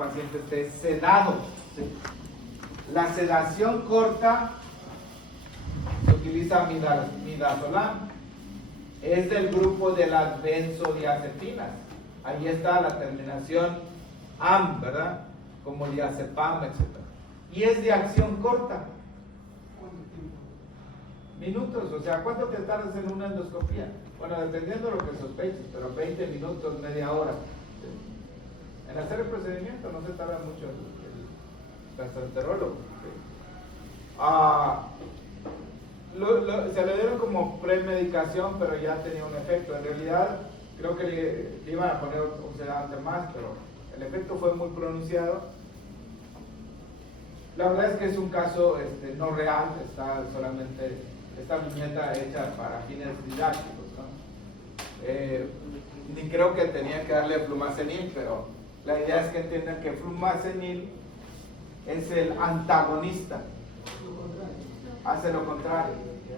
paciente esté sedado. ¿Sí? La sedación corta se utiliza midazolam. Es del grupo de las benzodiazepinas. Ahí está la terminación am, ¿verdad? Como diazepam, etc. Y es de acción corta. Minutos, o sea, ¿cuánto te tardas en una endoscopía? Bueno, dependiendo de lo que sospeches, pero 20 minutos, media hora. En hacer el procedimiento no se tarda mucho el gastroenterólogo. Se le dieron como premedicación, pero ya tenía un efecto. En realidad, creo que le iban a poner un sedante más, pero el efecto fue muy pronunciado. La verdad es que es un caso no real, está solamente esta viñeta hecha para fines didácticos, ¿no? Ni creo que tenía que darle flumazenil, pero la idea es que entiendan que flumazenil es el antagonista, hace lo contrario.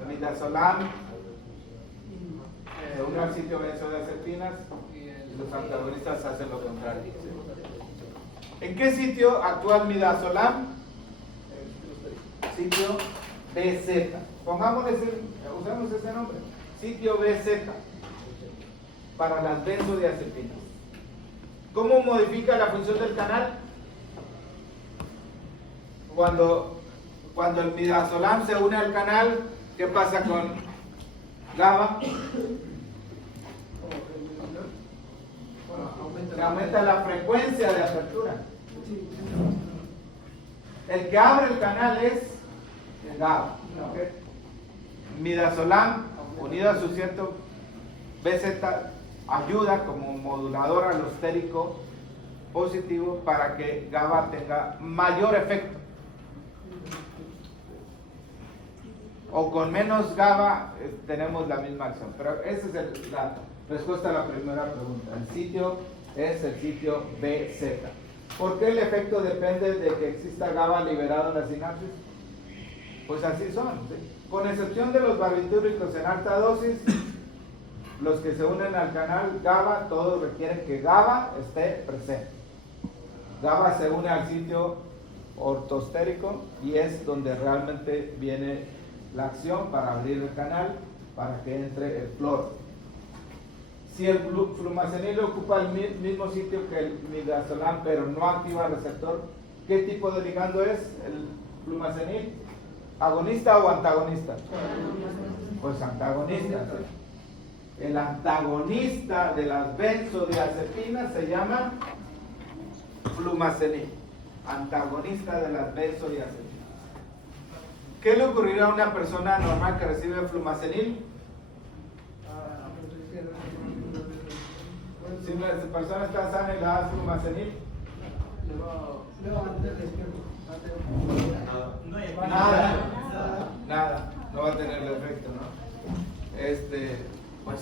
Midazolam une al sitio benzodiazepinas y los antagonistas hacen lo contrario. ¿En qué sitio actúa el midazolam? Sitio BZ. Usamos ese nombre. Sitio BZ para las benzodiazepinas. ¿Cómo modifica la función del canal? Cuando el midazolam se une al canal, ¿qué pasa con GABA? Aumenta la frecuencia de apertura. El que abre el canal es el GABA. ¿Okay? Midazolam unido a su cierto BZ ayuda como modulador alostérico positivo para que GABA tenga mayor efecto. O con menos GABA tenemos la misma acción. Pero esa es la respuesta a la primera pregunta. El sitio es el sitio BZ. ¿Por qué el efecto depende de que exista GABA liberado en la sinapsis? Pues así son, ¿sí? Con excepción de los barbitúricos en alta dosis, los que se unen al canal GABA, todos requieren que GABA esté presente. GABA se une al sitio ortostérico y es donde realmente viene la acción para abrir el canal para que entre el flúor. Si el flumazenil ocupa el mismo sitio que el midazolam pero no activa el receptor, ¿qué tipo de ligando es el flumazenil? ¿Agonista o antagonista? Pues antagonista. ¿Sí? El antagonista de las benzodiazepinas se llama flumazenil. Antagonista de las benzodiazepinas. ¿Qué le ocurrirá a una persona normal que recibe flumazenil? Si la persona está sana y le da flumazenil, nada, no va a tener el efecto, ¿no? Pues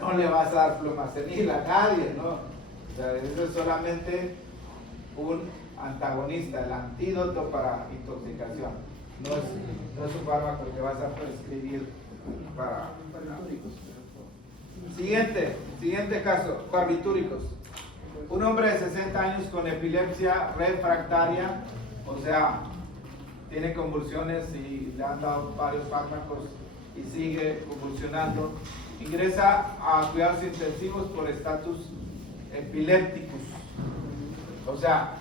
no le vas a dar flumazenil a nadie, ¿no? O sea, eso es solamente un antagonista, el antídoto para intoxicación. No es un fármaco que vas a prescribir para Siguiente caso, barbitúricos. Un hombre de 60 años con epilepsia refractaria, o sea, tiene convulsiones y le han dado varios fármacos y sigue convulsionando, ingresa a cuidados intensivos por estatus epilépticos. O sea,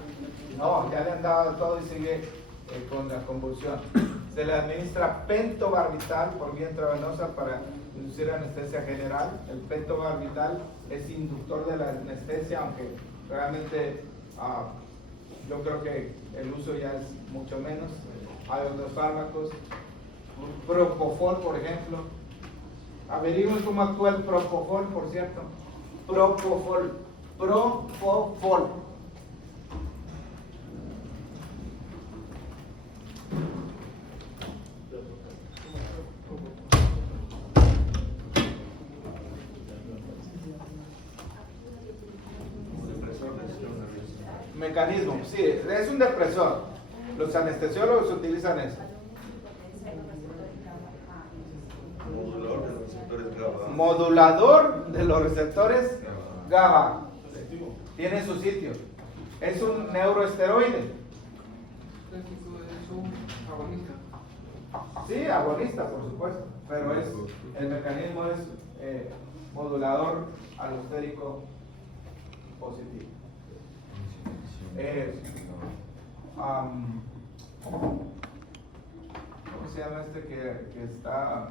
no, ya le han dado todo y sigue con la convulsión. Se le administra pentobarbital por vía intravenosa para inducir anestesia general. El pentobarbital es inductor de la anestesia, aunque realmente yo creo que el uso ya es mucho menos. Hay otros fármacos, propofol, por ejemplo. Averigüen cómo actúa el propofol, por cierto. Propofol. Mecanismo, sí, es un depresor. Los anestesiólogos utilizan eso. Modulador de los receptores GABA. Tiene su sitio. Es un neuroesteroide. Es un agonista. Sí, agonista, por supuesto, pero el mecanismo es modulador alostérico positivo. ¿Cómo se llama este que está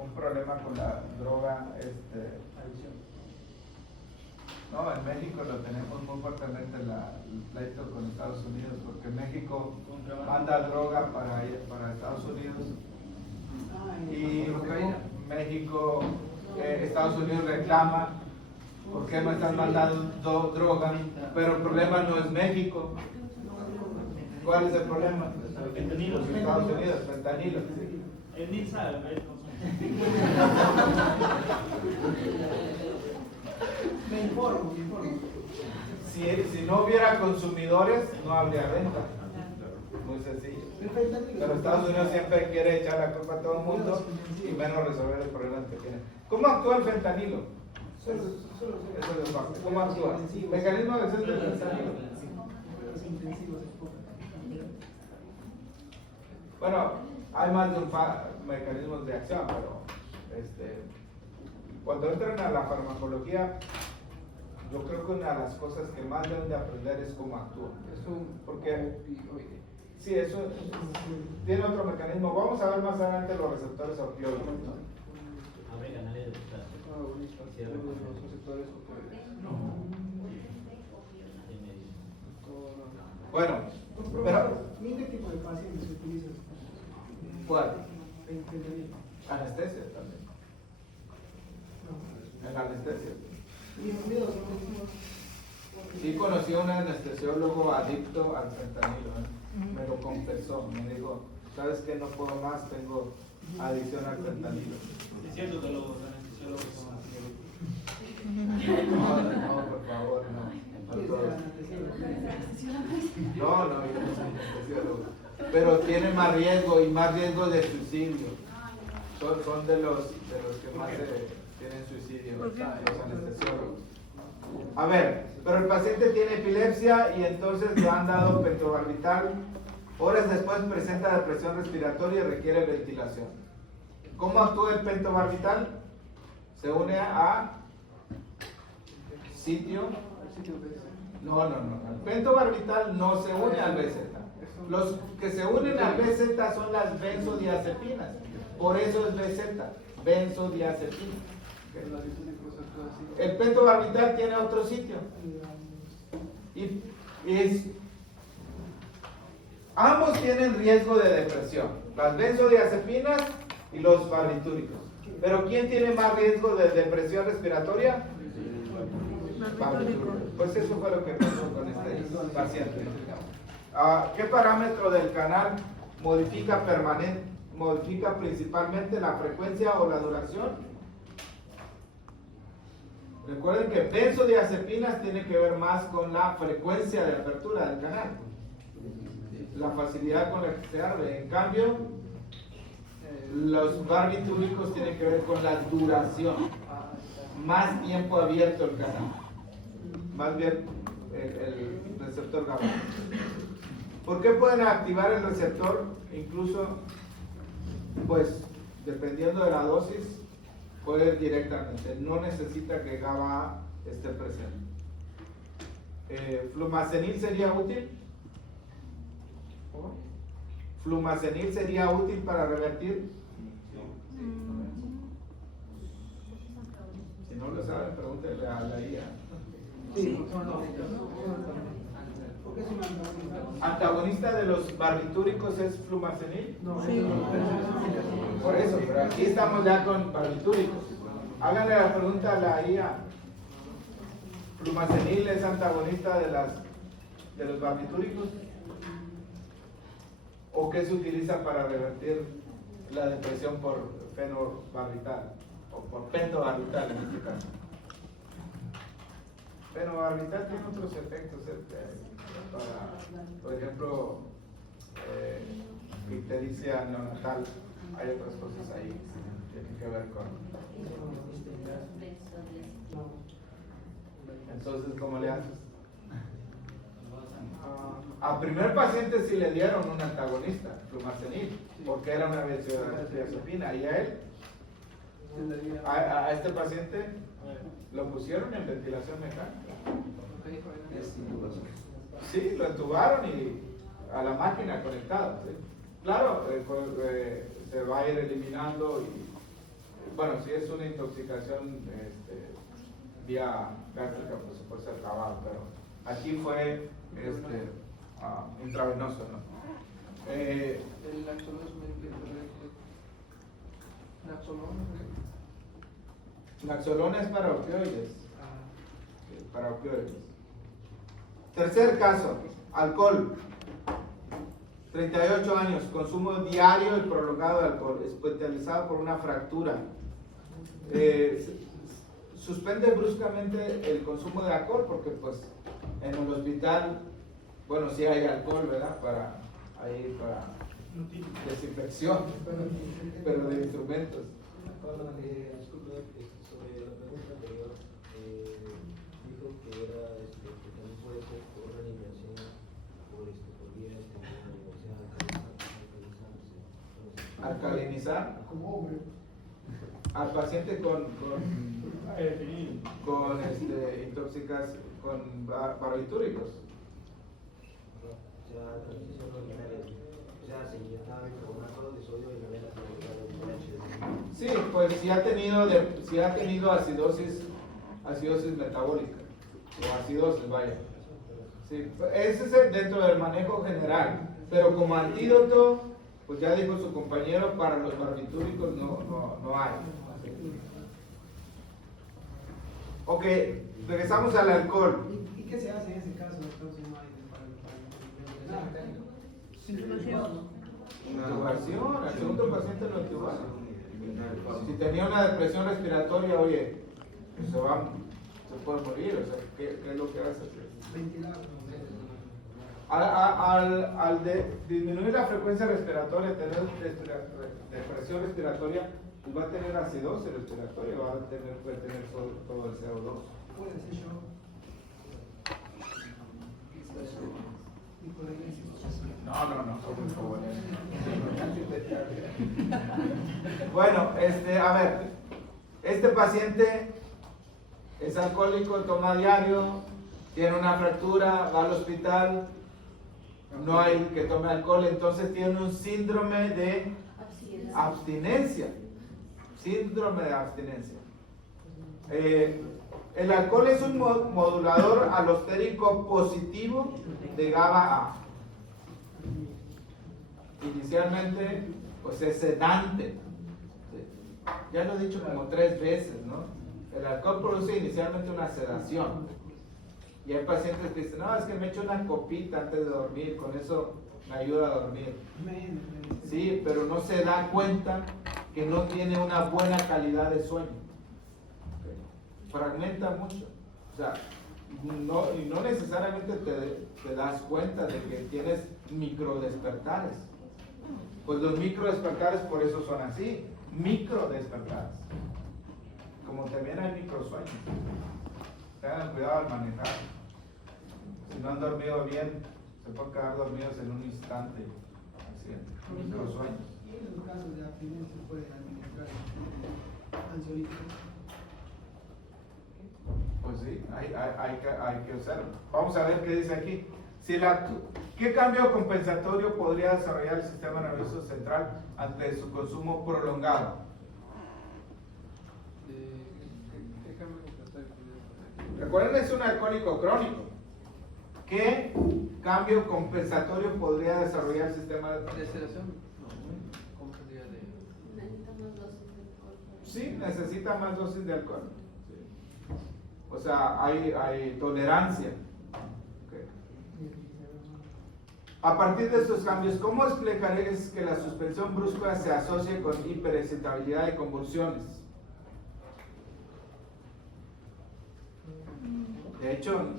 un problema con la droga? No, en México lo tenemos muy fuertemente el pleito con Estados Unidos, porque México manda droga para Estados Unidos y México, Estados Unidos reclama ¿por qué no están mandando droga? Pero el problema no es México. ¿Cuál es el problema? Fentanilo. Estados Unidos, fentanilo. Sí. Él ni sabe, Me informo. Si no hubiera consumidores, no habría venta. Muy sencillo. Pero Estados Unidos siempre quiere echar la culpa a todo el mundo y menos resolver el problema que tiene. ¿Cómo actúa el fentanilo? Eso es fácil. ¿Cómo actúa? Mecanismo de acción del fentanilo. Bueno, hay más de un mecanismo de acción, pero cuando entran a la farmacología, yo creo que una de las cosas que más deben de aprender es cómo actúa. Porque sí, eso tiene otro mecanismo. Vamos a ver más adelante los receptores opioides, ¿no? Bueno, pero ¿qué tipo de pacientes se utilizan? ¿cuál? Anestesia también. En anestesia. Sí, conocí a un anestesiólogo adicto al fentanilo, me lo confesó, me dijo, ¿sabes qué? No puedo más, tengo adicción al fentanilo. Es cierto que los anestesiólogos son así. No, por favor, no. No, yo no soy anestesiólogo. Pero tiene más riesgo y más riesgo de suicidio. Son de los que más tienen suicidio, los anestesiólogos. A ver, pero el paciente tiene epilepsia y entonces le han dado pentobarbital. Horas después presenta depresión respiratoria y requiere ventilación. ¿Cómo actúa el pentobarbital? Se une a sitio. No. El pentobarbital no se une al BZ. Los que se unen al BZ son las benzodiazepinas. Por eso es BZ, benzodiazepina. El pentobarbital tiene otro sitio. Y ambos tienen riesgo de depresión, las benzodiazepinas y los barbitúricos. Pero ¿quién tiene más riesgo de depresión respiratoria? Barbitúricos. Pues eso fue lo que pasó con este paciente. ¿Qué parámetro del canal modifica principalmente la frecuencia o la duración? Recuerden que benzodiazepinas tiene que ver más con la frecuencia de apertura del canal, la facilidad con la que se abre. En cambio, los barbitúricos tienen que ver con la duración, más tiempo abierto el canal, más bien el receptor GABA. ¿Por qué pueden activar el receptor? Incluso, pues, dependiendo de la dosis, puede ir directamente, no necesita que GABA esté presente. ¿Flumazenil sería útil? ¿Flumazenil sería útil para revertir? Si no lo saben, pregúntenle a la IA. ¿Antagonista de los barbitúricos es flumazenil? No, Sí. Por eso, pero aquí estamos ya con barbitúricos. Háganle la pregunta a la IA. ¿Flumazenil es antagonista de los barbitúricos? ¿O qué se utiliza para revertir la depresión por fenobarbital? O por pentobarbital en este caso. Fenobarbital tiene otros efectos para, por ejemplo, ictericia neonatal. Hay otras cosas ahí que tienen que ver con. Entonces, ¿cómo le haces? Al primer paciente sí le dieron un antagonista, flumazenil, porque era una benzodiazepina, y a él, a este paciente, lo pusieron en ventilación mecánica. Sí, lo entubaron y a la máquina conectada. ¿Sí? Claro, se va a ir eliminando y, bueno, si es una intoxicación vía gástrica, pues se puede ser grabado, pero aquí fue intravenoso, ¿no? El Naxolón es medicamento. Naxolón es para opioides. Para opioides. Tercer caso, alcohol. 38 años, consumo diario y prolongado de alcohol, hospitalizado por una fractura. Suspende bruscamente el consumo de alcohol porque pues en el hospital, bueno, sí hay alcohol, ¿verdad? Para desinfección, pero de instrumentos. Disculpe, sobre la pregunta anterior, dijo que era que también puede ser por reanimación por vía Alcalinizar Como hombre. al paciente con intoxicación, con barbitúricos. O sea, transición ordinaria. O sea, se inyectaba bicarbonato de sodio y la vena de Sí, pues si ha tenido acidosis metabólica o acidosis, vaya. Sí, ese es dentro del manejo general, pero como antídoto, pues ya dijo su compañero, para los barbitúricos no hay. Ok, regresamos al alcohol. ¿Y qué se hace en ese caso? Entonces no hay para Intubación, al segundo paciente lo intubaron. Si tenía una depresión respiratoria, oye, pues se puede morir, o sea, ¿qué es lo que hace? ventilar. Al disminuir la frecuencia respiratoria, tener depresión respiratoria, pues va a tener acidosis respiratoria, puede tener todo el CO2. Puede ser yo. No, por favor. Bueno, a ver, este paciente es alcohólico, toma diario, tiene una fractura, va al hospital, no hay que tome alcohol, entonces tiene un síndrome de abstinencia. Síndrome de abstinencia. El alcohol es un modulador alostérico positivo de GABA A. Inicialmente, pues es sedante. Ya lo he dicho como 3 veces, ¿no? El alcohol produce inicialmente una sedación. Y hay pacientes que dicen, no, es que me echo una copita antes de dormir, con eso me ayuda a dormir. Sí, pero no se da cuenta que no tiene una buena calidad de sueño. Fragmenta mucho. O sea, no necesariamente te das cuenta de que tienes microdespertares. Pues los microdespertares por eso son así, microdespertares. Como también hay microsueños. Tengan cuidado al manejar. Si no han dormido bien, se pueden quedar dormidos en un instante. Así, microsueños. Y en los casos de abstinencia se puede administrar ansiolíticos. Pues sí, hay que usarlo. Vamos a ver qué dice aquí. ¿Qué cambio compensatorio podría desarrollar el sistema nervioso central ante su consumo prolongado? ¿Qué cambio compensatorio podría? Recuerden, es un alcohólico crónico. ¿Qué cambio compensatorio podría desarrollar el sistema ¿De sedación? No, ¿cómo sería de...? Necesita más dosis de alcohol. Sí, necesita más dosis de alcohol. O sea, hay tolerancia. Okay. A partir de estos cambios, ¿cómo explicarías que la suspensión brusca se asocie con hiperexcitabilidad y convulsiones? De hecho,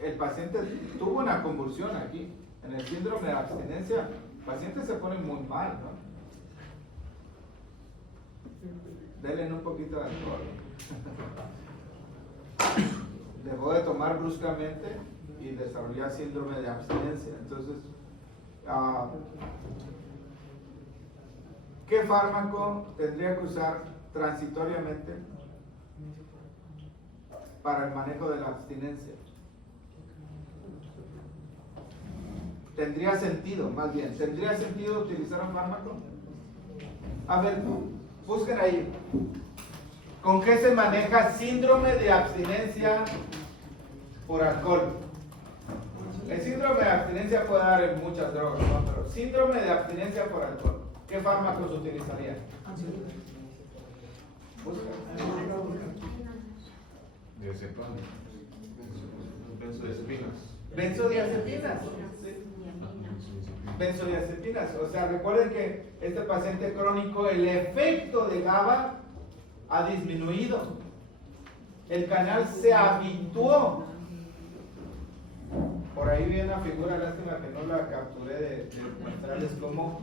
el paciente tuvo una convulsión aquí. En el síndrome de abstinencia, el paciente se pone muy mal, ¿no? Denle un poquito de alcohol. Dejó de tomar bruscamente. y desarrollar síndrome de abstinencia. Entonces, ¿qué fármaco tendría que usar transitoriamente para el manejo de la abstinencia? ¿Tendría sentido, más bien, tendría sentido utilizar un fármaco? A ver, busquen ahí. ¿Con qué se maneja síndrome de abstinencia por alcohol? El síndrome de abstinencia puede dar en muchas drogas, ¿no? Pero síndrome de abstinencia por alcohol, ¿qué fármacos utilizaría? Benzodiazepinas. Benzodiazepinas. O sea, recuerden que este paciente crónico, el efecto de GABA ha disminuido. El canal se habituó. Por ahí viene una figura, lástima que no la capturé de mostrarles cómo,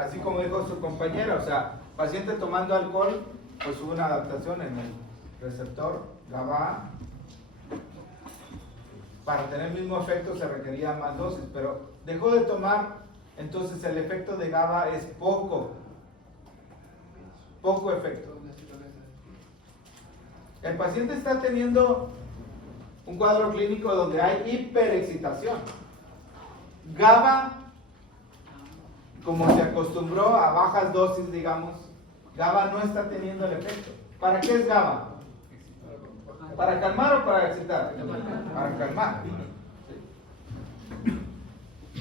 así como dijo su compañera, o sea, paciente tomando alcohol, pues hubo una adaptación en el receptor GABA. Para tener el mismo efecto se requería más dosis, pero dejó de tomar, entonces el efecto de GABA es poco efecto. El paciente está teniendo un cuadro clínico donde hay hiperexcitación. GABA, como se acostumbró a bajas dosis, digamos, GABA no está teniendo el efecto. ¿Para qué es GABA? ¿Para calmar o para excitar? Para calmar.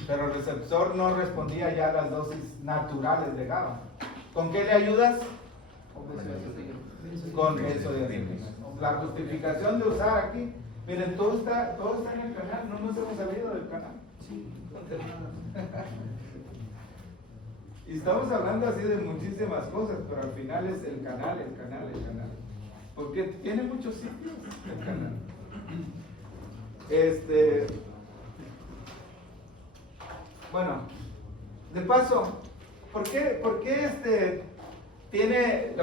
Pero el receptor no respondía ya a las dosis naturales de GABA. ¿Con qué le ayudas? Con benzodiazepinas. La justificación de usar aquí, miren, todo está en el canal, no nos hemos salido del canal. Y estamos hablando así de muchísimas cosas, pero al final es el canal. Porque tiene muchos sitios el canal. Bueno, de paso, ¿por qué tiene,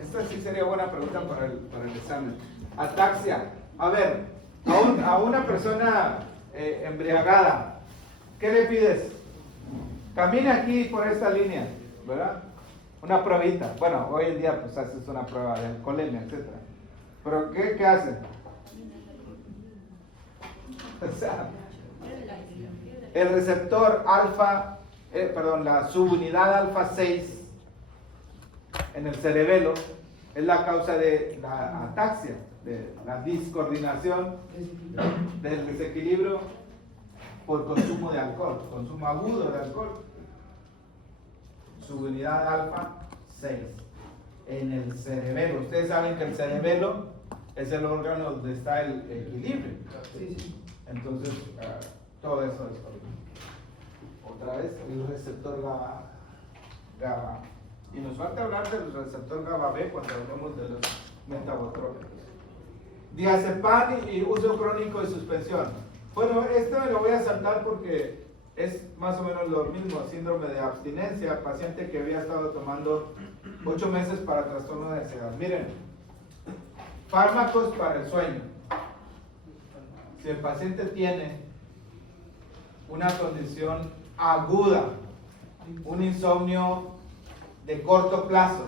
esta sí sería buena pregunta para el examen, ataxia? A ver, a una persona embriagada, ¿qué le pides? Camina aquí por esta línea, ¿verdad? Una pruebita. Bueno, hoy en día pues haces una prueba de alcoholemia, etc. Pero ¿qué hacen? O sea, el receptor alfa, la subunidad alfa 6 en el cerebelo es la causa de la ataxia, de la discoordinación, del desequilibrio por consumo de alcohol, consumo agudo de alcohol. Subunidad alfa 6 en el cerebelo. Ustedes saben que el cerebelo es el órgano donde está el equilibrio. Entonces, todo eso es otra vez el receptor GABA. Y nos falta hablar del receptor GABA B cuando hablemos de los metabotrópicos. Diazepam y uso crónico de suspensión. Bueno, esto me lo voy a saltar porque es más o menos lo mismo, síndrome de abstinencia, paciente que había estado tomando 8 meses para trastorno de ansiedad. Miren, fármacos para el sueño. Si el paciente tiene una condición aguda, un insomnio de corto plazo,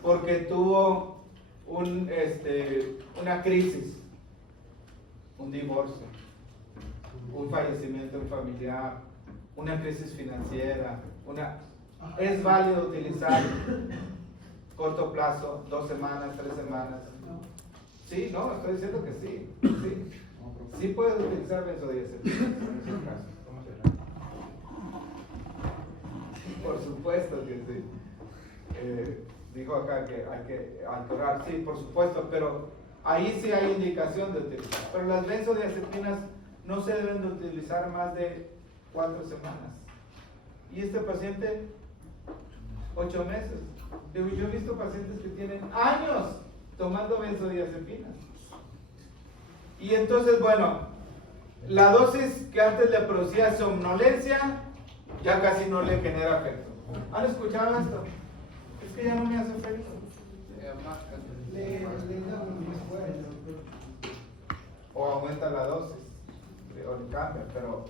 porque tuvo una crisis, un divorcio, un fallecimiento de un familiar, una crisis financiera, es válido utilizar corto plazo, 2 semanas, 3 semanas. Sí, no, estoy diciendo que sí. Sí puedes utilizar benzodiazepinas en esos casos. Por supuesto que sí. Dijo acá que hay que alterar, sí, por supuesto, pero ahí sí hay indicación de utilizar. Pero las benzodiazepinas no se deben de utilizar más de 4 semanas. Y este paciente, 8 meses. Yo he visto pacientes que tienen años tomando benzodiazepinas. Y entonces, bueno, la dosis que antes le producía somnolencia, ya casi no le genera efecto. ¿Han escuchado esto? Es que ya no me hace efecto. O aumenta la dosis. o le cambian, pero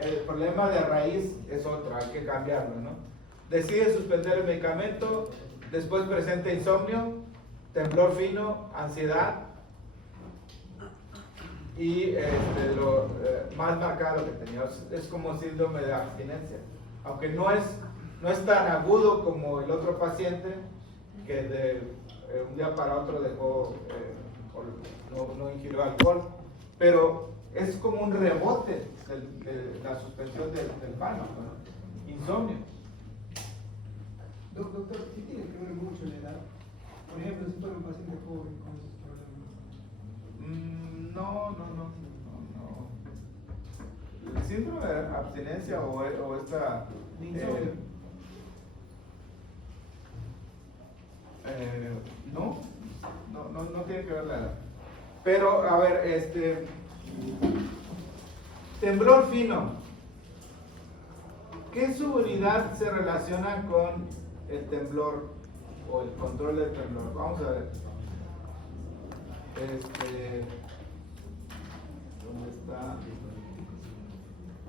el problema de raíz es otro, hay que cambiarlo, ¿no? Decide suspender el medicamento, después presenta insomnio, temblor fino, ansiedad y más marcado que tenía, es como síndrome de abstinencia, aunque no es tan agudo como el otro paciente que de un día para otro dejó no ingirió alcohol, pero es como un rebote de la suspensión del fármaco, ¿no? Insomnio. Doctor, ¿qué tiene que ver mucho la edad? Por ejemplo, si fuera un paciente joven con esos problemas. No. El síndrome de abstinencia o esta... De insomnio. No tiene que ver la edad. Pero, a ver, temblor fino. ¿Qué subunidad se relaciona con el temblor o el control del temblor? Vamos a ver. ¿Dónde está?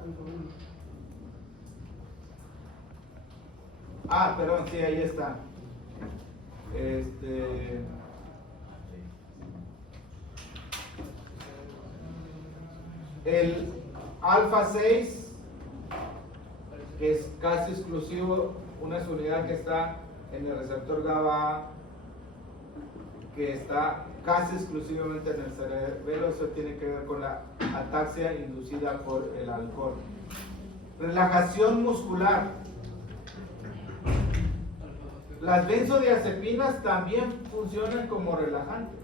Alfa 1. Ah, perdón, sí, ahí está. El alfa 6, que es casi exclusivo, una subunidad que está en el receptor GABA, que está casi exclusivamente en el cerebelo, eso tiene que ver con la ataxia inducida por el alcohol. Relajación muscular. Las benzodiazepinas también funcionan como relajantes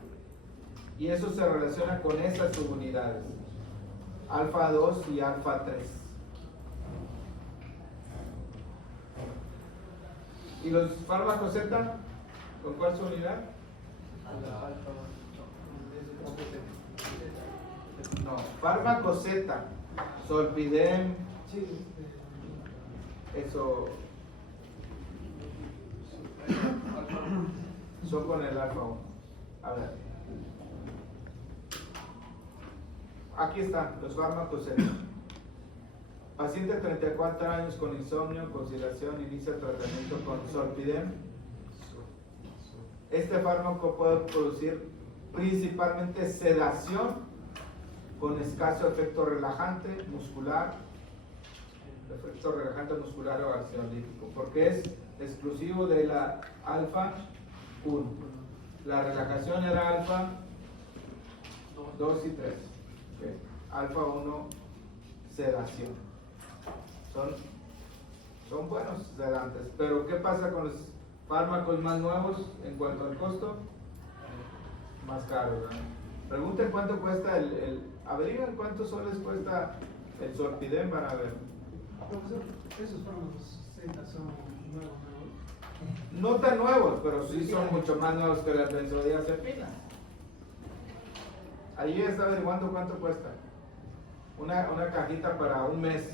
y eso se relaciona con esas subunidades, alfa 2 y alfa 3. ¿Y los fármacos Z? ¿Con cuál subunidad? No, fármaco Z, Zolpidem, Sí, eso son con el alfa 1. A ver, aquí están los fármacos Z. Paciente de 34 años con insomnio, consideración, inicia tratamiento con Zolpidem. Este fármaco puede producir principalmente sedación con escaso efecto relajante muscular, o ansiolítico, porque es exclusivo de la alfa 1. La relajación era alfa 2 y 3. ¿Okay? Alfa 1, sedación. Son buenos sedantes, pero ¿qué pasa con los fármacos más nuevos en cuanto al costo? Más caros, ¿no? Pregunten cuánto cuesta averigüen cuántos soles cuesta el Zolpidem para ver. profesor, esos fármacos Z son nuevos. No tan nuevos, pero sí son mucho más nuevos que las benzodiazepinas. Allí está averiguando cuánto cuesta. Una cajita para un mes.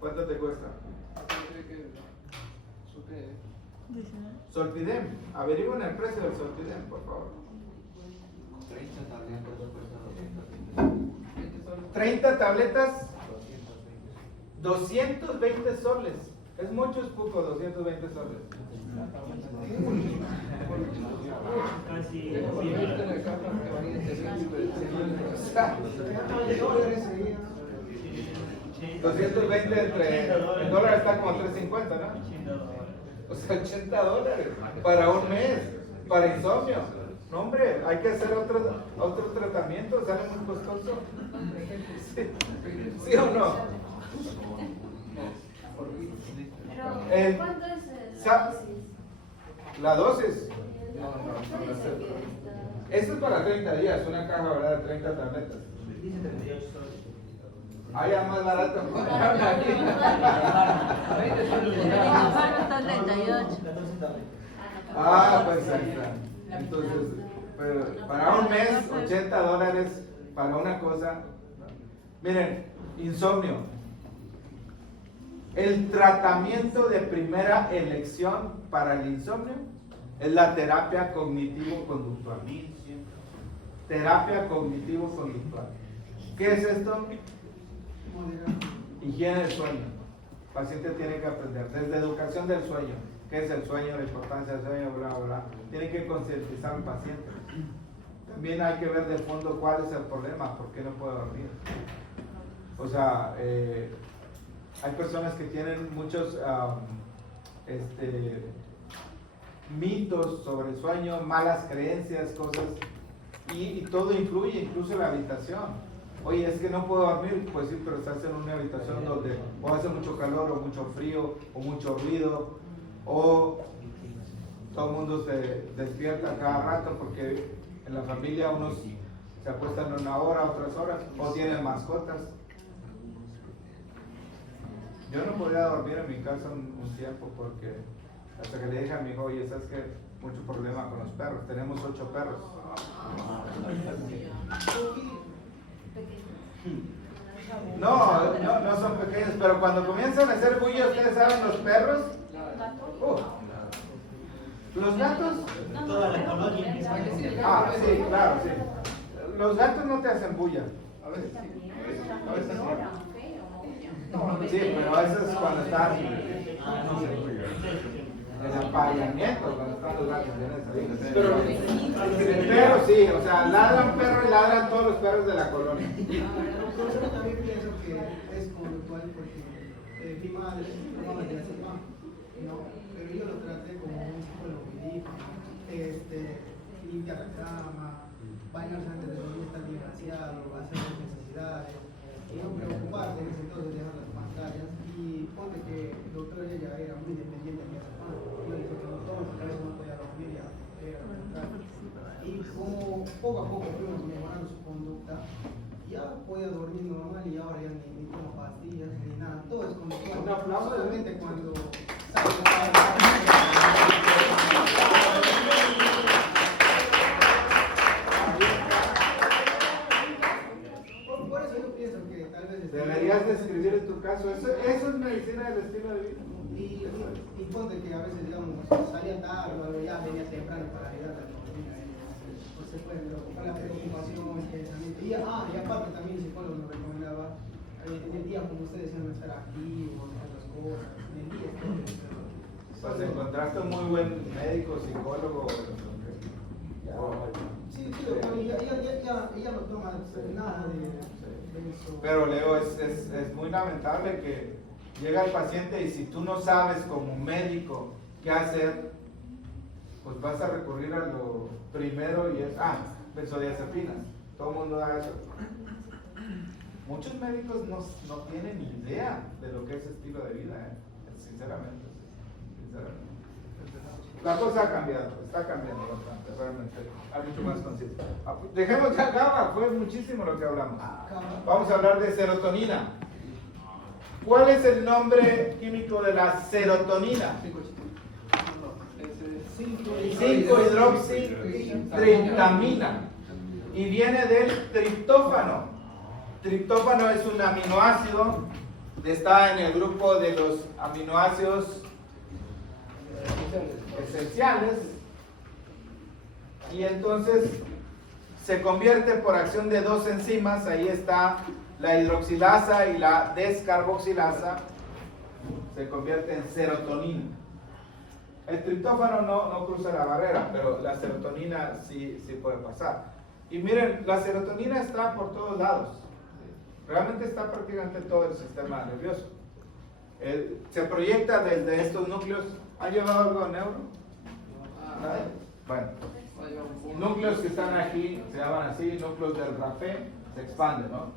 ¿Cuánto te cuesta? Zolpidem. Averigüen el precio del Zolpidem, por favor. 30 tabletas, 220 soles. ¿Es mucho o es poco 220 soles? Casi 220 entre el dólar está como 3.50, ¿no? O sea, $80 para un mes, para insomnio. No, hombre, hay que hacer otro tratamiento, sale muy costoso. ¿Sí o no? Pero, ¿cuánto es la dosis? La dosis. Esto es para 30 días, una caja, ¿verdad? De 30 tabletas. Ah, ya más barato. Ah, pues ahí está. Entonces, pero para un mes, $80 para una cosa. Miren, insomnio. El tratamiento de primera elección para el insomnio es la terapia cognitivo-conductual. Terapia cognitivo-conductual. ¿Qué es esto? Moderar. Higiene del sueño. El paciente tiene que aprender, desde educación del sueño, qué es el sueño, la importancia del sueño, bla, bla, bla. Tiene que concientizar al paciente. También hay que ver de fondo cuál es el problema, por qué no puede dormir. O sea, hay personas que tienen muchos mitos sobre el sueño, malas creencias, cosas, y todo influye, incluso la habitación. Oye, es que no puedo dormir, pues sí, pero estás en una habitación donde o hace mucho calor, o mucho frío, o mucho ruido, o todo el mundo se despierta cada rato porque en la familia unos se acuestan 1 hora, otras horas, o tienen mascotas. Yo no podía dormir en mi casa un tiempo porque hasta que le dije a mi hijo, oye, ¿sabes qué? Mucho problema con los perros, tenemos 8 perros. No son pequeños, pero cuando comienzan a hacer bulla, ustedes saben, los perros. Los gatos. Toda la colonia empieza a Sí, claro, sí. Los gatos no te hacen bulla. A veces sí. A veces sí. Sí, pero eso es cuando están en apareamiento, cuando están los gatos. Pero sí, o sea, ladran perro y ladran todos los perros de la colonia. Yo también pienso que es conductual porque mi madre no me hace mal, ¿no? Pero yo lo traté como un psicólogo y dijo, limpiar la cama, bañarse antes de dormir, estar bien aseado, hacer las necesidades, y no preocuparse en ese entonces de dejar las pantallas. Y ponte que el doctor ella era muy dependiente de mi hermano. Yo le dije que no tome porque a veces no podía dormir y era lo contrario. Y como poco a poco fuimos mejorando su conducta, ya podía dormir normal y ahora ya ni tomo pastillas ni nada. Todo es como Un aplauso. solamente cuando por eso yo pienso que tal vez Deberías describir en tu caso, eso es medicina del estilo de vida. y ponte que a veces, digamos, salía tarde o ya venía temprano para ayudar a la familia. No se puede preocupar, la preocupación, el pensamiento. Y aparte también el psicólogo nos recomendaba en el día, como ustedes decían, no estar activos, otras cosas. En el día Pues encontraste un muy buen médico, psicólogo. Sí, pero ya no toma nada de eso. Pero Leo, es muy lamentable que llega el paciente y si tú no sabes como médico qué hacer, pues vas a recurrir a lo primero y es, benzodiazepinas. Todo el mundo da eso. Muchos médicos no tienen idea de lo que es estilo de vida, sinceramente. La cosa ha cambiado, está cambiando bastante, realmente. Hay mucho más conciencia. Dejemos ya GABA, fue muchísimo lo que hablamos. Vamos a hablar de serotonina. ¿Cuál es el nombre químico de la serotonina? 5-hidroxitriptamina. Y viene del triptófano. Triptófano es un aminoácido, está en el grupo de los aminoácidos esenciales, y entonces se convierte por acción de 2 enzimas, ahí está la hidroxilasa y la descarboxilasa, se convierte en serotonina. El triptófano no cruza la barrera, pero la serotonina sí puede pasar. Y miren, la serotonina está por todos lados, realmente está prácticamente en todo el sistema nervioso. Se proyecta desde estos núcleos. ¿Ha llevado algo de neuro? ¿Nadie? Bueno, núcleos que están aquí se llaman así, núcleos del rapé, se expanden, ¿no?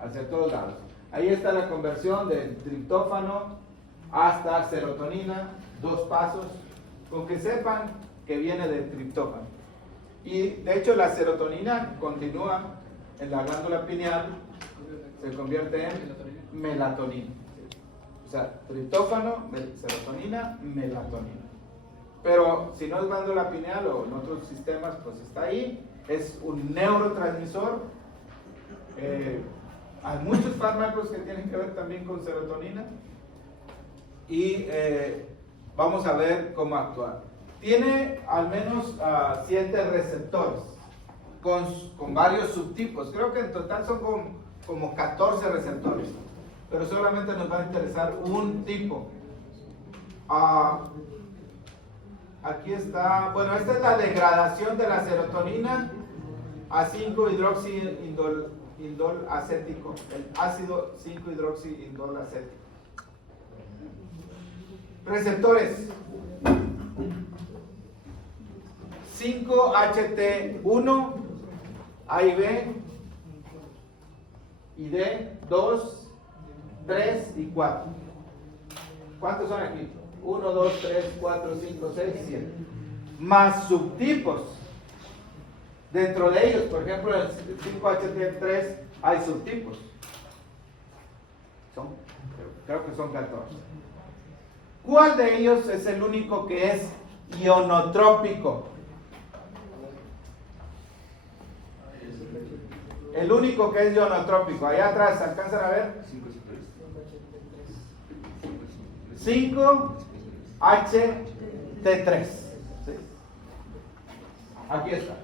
Hacia todos lados. Ahí está la conversión del triptófano hasta serotonina, 2 pasos, con que sepan que viene del triptófano. Y de hecho la serotonina continúa en la glándula pineal, se convierte en melatonina. O sea, triptófano, serotonina, melatonina. Pero si no es glándula pineal o en otros sistemas, pues está ahí. Es un neurotransmisor. Hay muchos fármacos que tienen que ver también con serotonina. Y vamos a ver cómo actuar. Tiene al menos 7 receptores con varios subtipos. Creo que en total son como 14 receptores, pero solamente nos va a interesar un tipo. Aquí está, bueno, esta es la degradación de la serotonina a 5-hidroxiindol acético, el ácido 5-hidroxiindol acético. Receptores 5-HT1, A y B, y D, 2, 3 y 4. ¿Cuántos son aquí? 1, 2, 3, 4, 5, 6, 7. Más subtipos. Dentro de ellos, por ejemplo, en el 5HT3 hay subtipos. Creo que son 14. ¿Cuál de ellos es el único que es ionotrópico? El único que es ionotrópico. Allá atrás, ¿alcanzan a ver? 5HT3. ¿Sí? Aquí está.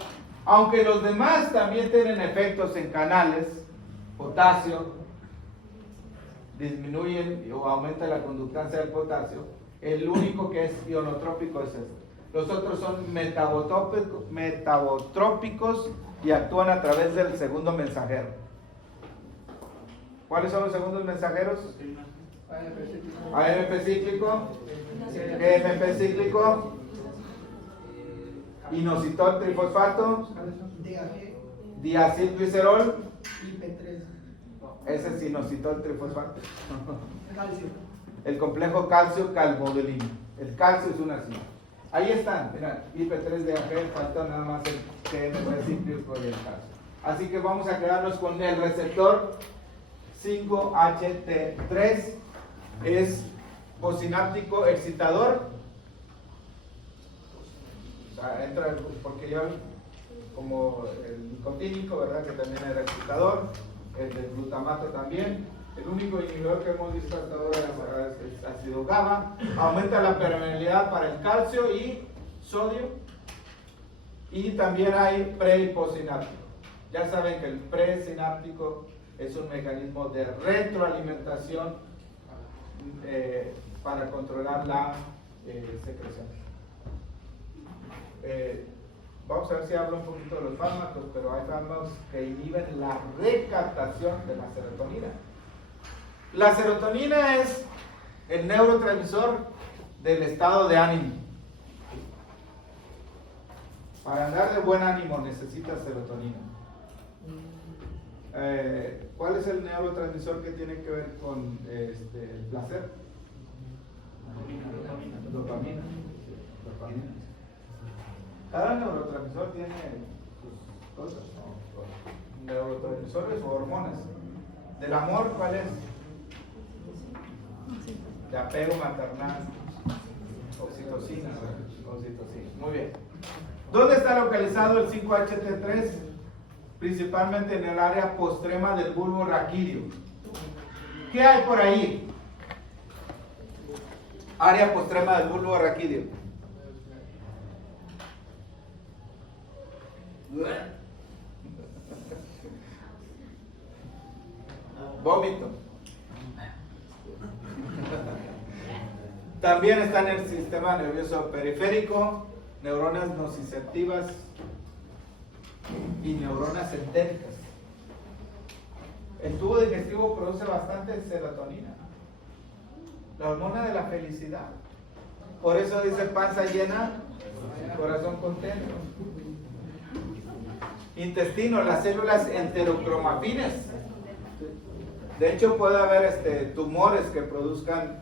Aunque los demás también tienen efectos en canales, potasio, disminuyen o aumenta la conductancia del potasio, el único que es ionotrópico es este. Los otros son metabotrópicos y actúan a través del segundo mensajero. ¿Cuáles son los segundos mensajeros? AMP cíclico, EMP cíclico, inositol trifosfato, diacilglicerol, IP3, ese es inositol trifosfato. calcio. El complejo calcio-calmodulina. El calcio es una enzima. Ahí están, mira, IP3DAG, falta nada más el TNP cíclico y el calcio. Así que vamos a quedarnos con el receptor 5HT3, es posináptico excitador. O sea, entra porque yo, como el nicotínico, ¿verdad? Que también era excitador, el del glutamato también. El único inhibidor que hemos visto hasta ahora es el ácido GABA. Aumenta la permeabilidad para el calcio y sodio. Y también hay pre y postsináptico. Ya saben que el presináptico es un mecanismo de retroalimentación para controlar la secreción. Vamos a ver si hablo un poquito de los fármacos, pero hay fármacos que inhiben la recaptación de la serotonina. La serotonina es el neurotransmisor del estado de ánimo. Para andar de buen ánimo necesitas serotonina. ¿Cuál es el neurotransmisor que tiene que ver con el placer? Dopamina. Dopamina. Cada neurotransmisor tiene sus cosas, ¿no? Neurotransmisores o hormonas. ¿Del amor cuál es? De apego maternal. Oxitocina. Oxitocina. Muy bien. ¿Dónde está localizado el 5HT3? Principalmente en el área postrema del bulbo raquídeo. ¿Qué hay por ahí? Área postrema del bulbo raquídeo. Vómito. También está en el sistema nervioso periférico, neuronas nociceptivas y neuronas entéricas. El tubo digestivo produce bastante serotonina, la hormona de la felicidad. Por eso dice panza llena, corazón contento. Intestino, las células enterocromafines. De hecho puede haber tumores que produzcan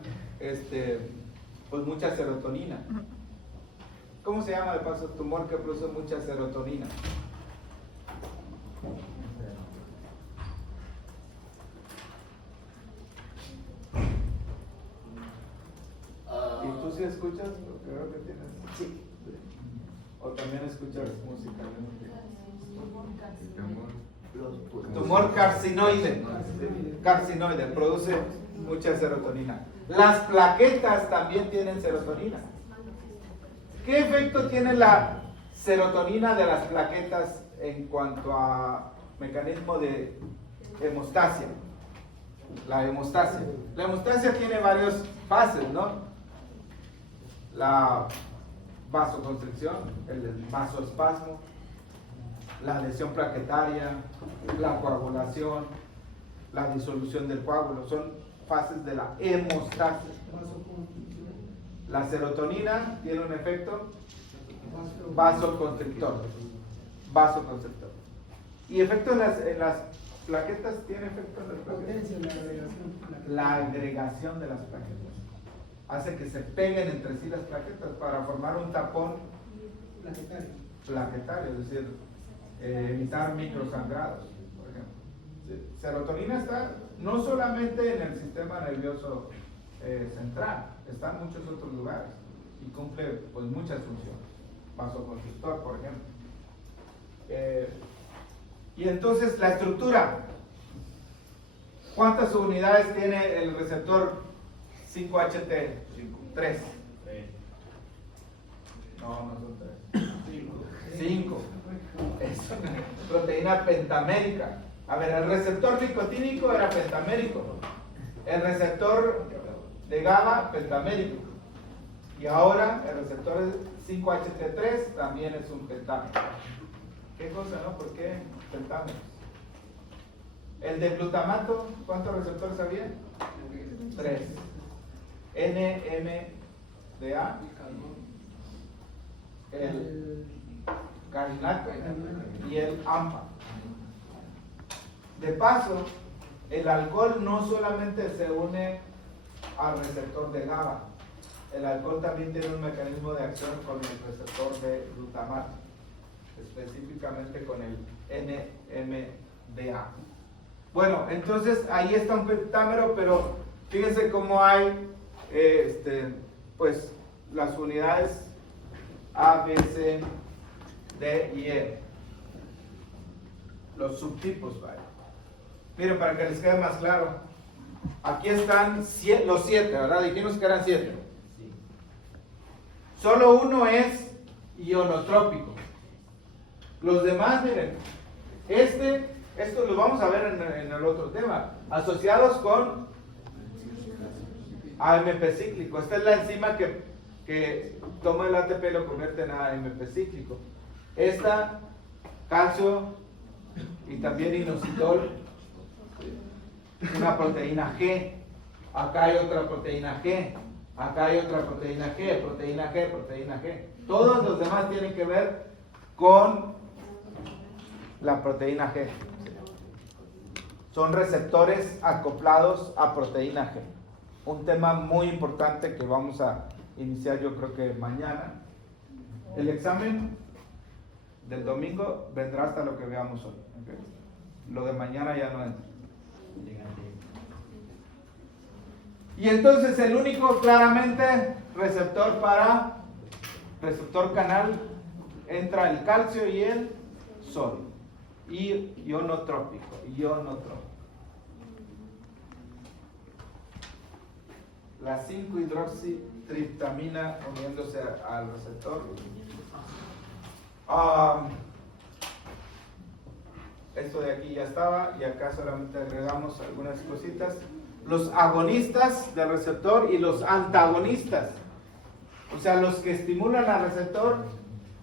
pues mucha serotonina. ¿Cómo se llama de paso tumor que produce mucha serotonina? ¿Y tú sí escuchas? Porque veo que tienes. Sí. ¿O también escuchas música? Tumor carcinoide. Carcinoide, produce mucha serotonina. Las plaquetas también tienen serotonina. ¿Qué efecto tiene la serotonina de las plaquetas en cuanto a mecanismo de hemostasia. La hemostasia. La hemostasia tiene varias fases, ¿no? La vasoconstricción, el vasoespasmo, la lesión plaquetaria, la coagulación, la disolución del coágulo. Son fases de la hemostasia. La serotonina tiene un efecto vasoconstrictor. Vasoconstrictor. ¿Y efecto en las plaquetas? ¿Tiene efecto en las plaquetas? Potencia la agregación. La agregación de las plaquetas. Hace que se peguen entre sí las plaquetas para formar un tapón plaquetario, es decir, evitar microsangrados, por ejemplo. Sí. Serotonina está no solamente en el sistema nervioso central, está en muchos otros lugares y cumple pues muchas funciones. Vasoconstrictor, por ejemplo. Y entonces la estructura. ¿Cuántas unidades tiene el receptor 5HT? 3. No son 3. 5. Es una proteína pentamérica. A ver, el receptor nicotínico era pentamérico. El receptor de GABA, pentamérico. Y ahora el receptor 5HT3 también es un pentámero. ¿Qué cosa, no? ¿Por qué pentámeros? El de glutamato, ¿cuántos receptores había? 3. NMDA, el carinato y el AMPA. De paso, el alcohol no solamente se une al receptor de GABA, el alcohol también tiene un mecanismo de acción con el receptor de glutamato, específicamente con el NMDA. Bueno, entonces ahí está un pentámero, pero fíjense cómo hay pues las unidades A, B, C, D y E. Los subtipos, ¿vale? Miren, para que les quede más claro. Aquí están los 7, ¿verdad? Dijimos que eran 7. Solo uno es ionotrópico. Los demás, miren, esto lo vamos a ver en el otro tema, asociados con AMP cíclico. Esta es la enzima que toma el ATP y lo convierte en AMP cíclico. Esta, calcio y también inositol, una proteína G. Acá hay otra proteína G. Acá hay otra proteína G, proteína G, proteína G. Todos los demás tienen que ver con la proteína G. Son receptores acoplados a proteína G. Un tema muy importante que vamos a iniciar yo creo que mañana. El examen del domingo vendrá hasta lo que veamos hoy. ¿Okay? Lo de mañana ya no entra. Y entonces el único claramente receptor canal entra el calcio y el sodio. Y ionotrópico. La 5-hidroxitriptamina uniéndose al receptor. Esto de aquí ya estaba y acá solamente agregamos algunas cositas. Los agonistas del receptor y los antagonistas. O sea, los que estimulan al receptor,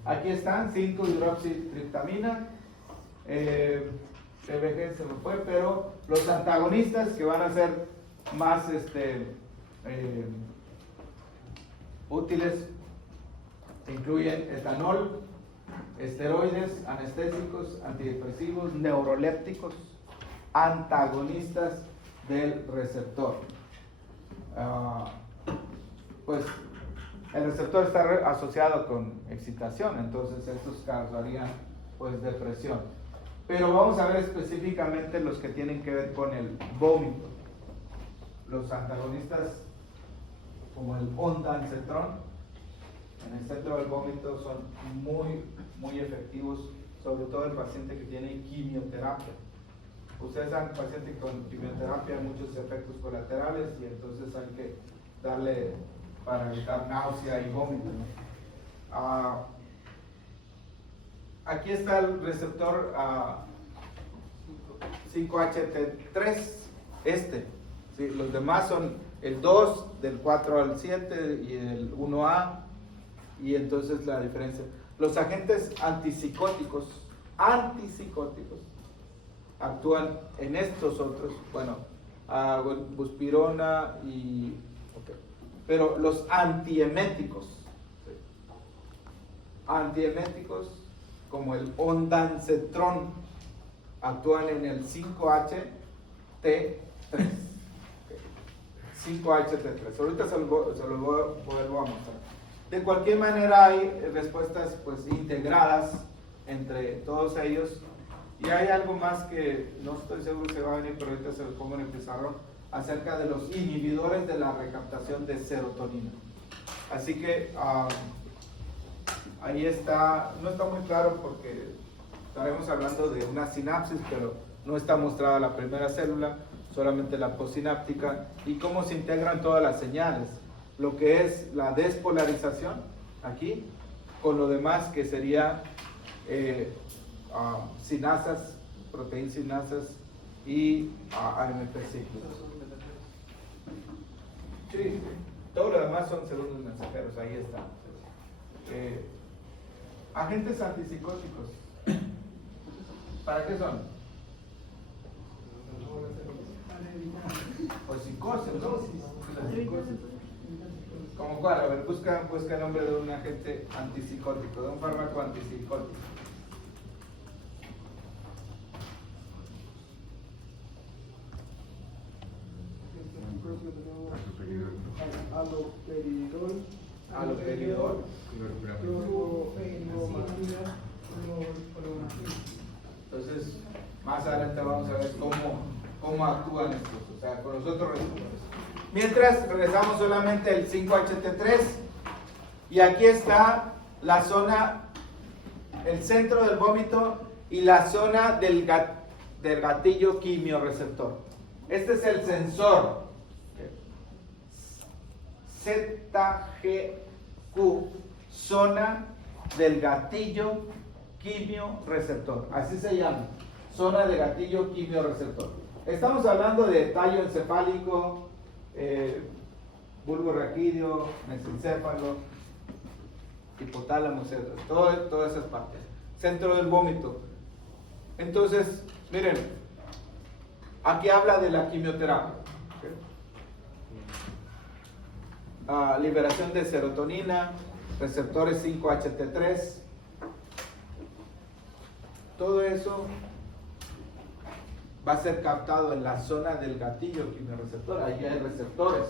aquí están, 5-hidroxitriptamina. PBG se me fue, pero los antagonistas que van a ser más útiles incluyen etanol, esteroides, anestésicos, antidepresivos, neurolépticos, antagonistas del receptor. Pues el receptor está asociado con excitación, entonces estos causarían pues depresión. Pero vamos a ver específicamente los que tienen que ver con el vómito. Los antagonistas como el ondansetron en el centro del vómito son muy efectivos, sobre todo el paciente que tiene quimioterapia. Ustedes saben que el paciente con quimioterapia hay muchos efectos colaterales y entonces hay que darle para evitar náusea y vómito. Aquí está el receptor 5HT3, ¿sí? Los demás son el 2, del 4 al 7 y el 1A, y entonces la diferencia. Los agentes antipsicóticos actúan en estos otros, bueno, buspirona y... Okay. Pero los antieméticos, ¿sí? Antieméticos como el ondansetron actúan en el 5HT3. 5HT3. Ahorita se lo vuelvo a mostrar. De cualquier manera hay respuestas pues integradas entre todos ellos. Y hay algo más que no estoy seguro si va a venir, pero ahorita se lo pongo en el pizarrón, acerca de los inhibidores de la recaptación de serotonina. Así que ahí está, no está muy claro porque estaremos hablando de una sinapsis, pero no está mostrada la primera célula, solamente la postsináptica, y cómo se integran todas las señales, lo que es la despolarización aquí, con lo demás que sería sinasas, proteínas sinasas y AMP cíclicos. Sí, todo lo demás son segundos mensajeros, ahí está. Agentes antipsicóticos, ¿para qué son? O psicosis, ¿no? La psicosis. ¿Cómo cuál? A ver, busca el nombre de un agente antipsicótico, de un fármaco antipsicótico. Aloperidol. Entonces, más adelante vamos a ver cómo actúan estos, o sea, con los otros receptores. Mientras, regresamos solamente el 5HT3, y aquí está la zona, el centro del vómito y la zona del gatillo quimioreceptor. Este es el sensor. ZGQ, zona del gatillo quimioreceptor, así se llama, zona de gatillo quimioreceptor. Estamos hablando de tallo encefálico, bulbo raquídeo, mesencéfalo, hipotálamo, etc. Todas esas partes. Centro del vómito. Entonces, miren, aquí habla de la quimioterapia. Liberación de serotonina, receptores 5HT3, todo eso va a ser captado en la zona del gatillo quimioreceptor. Ahí hay receptores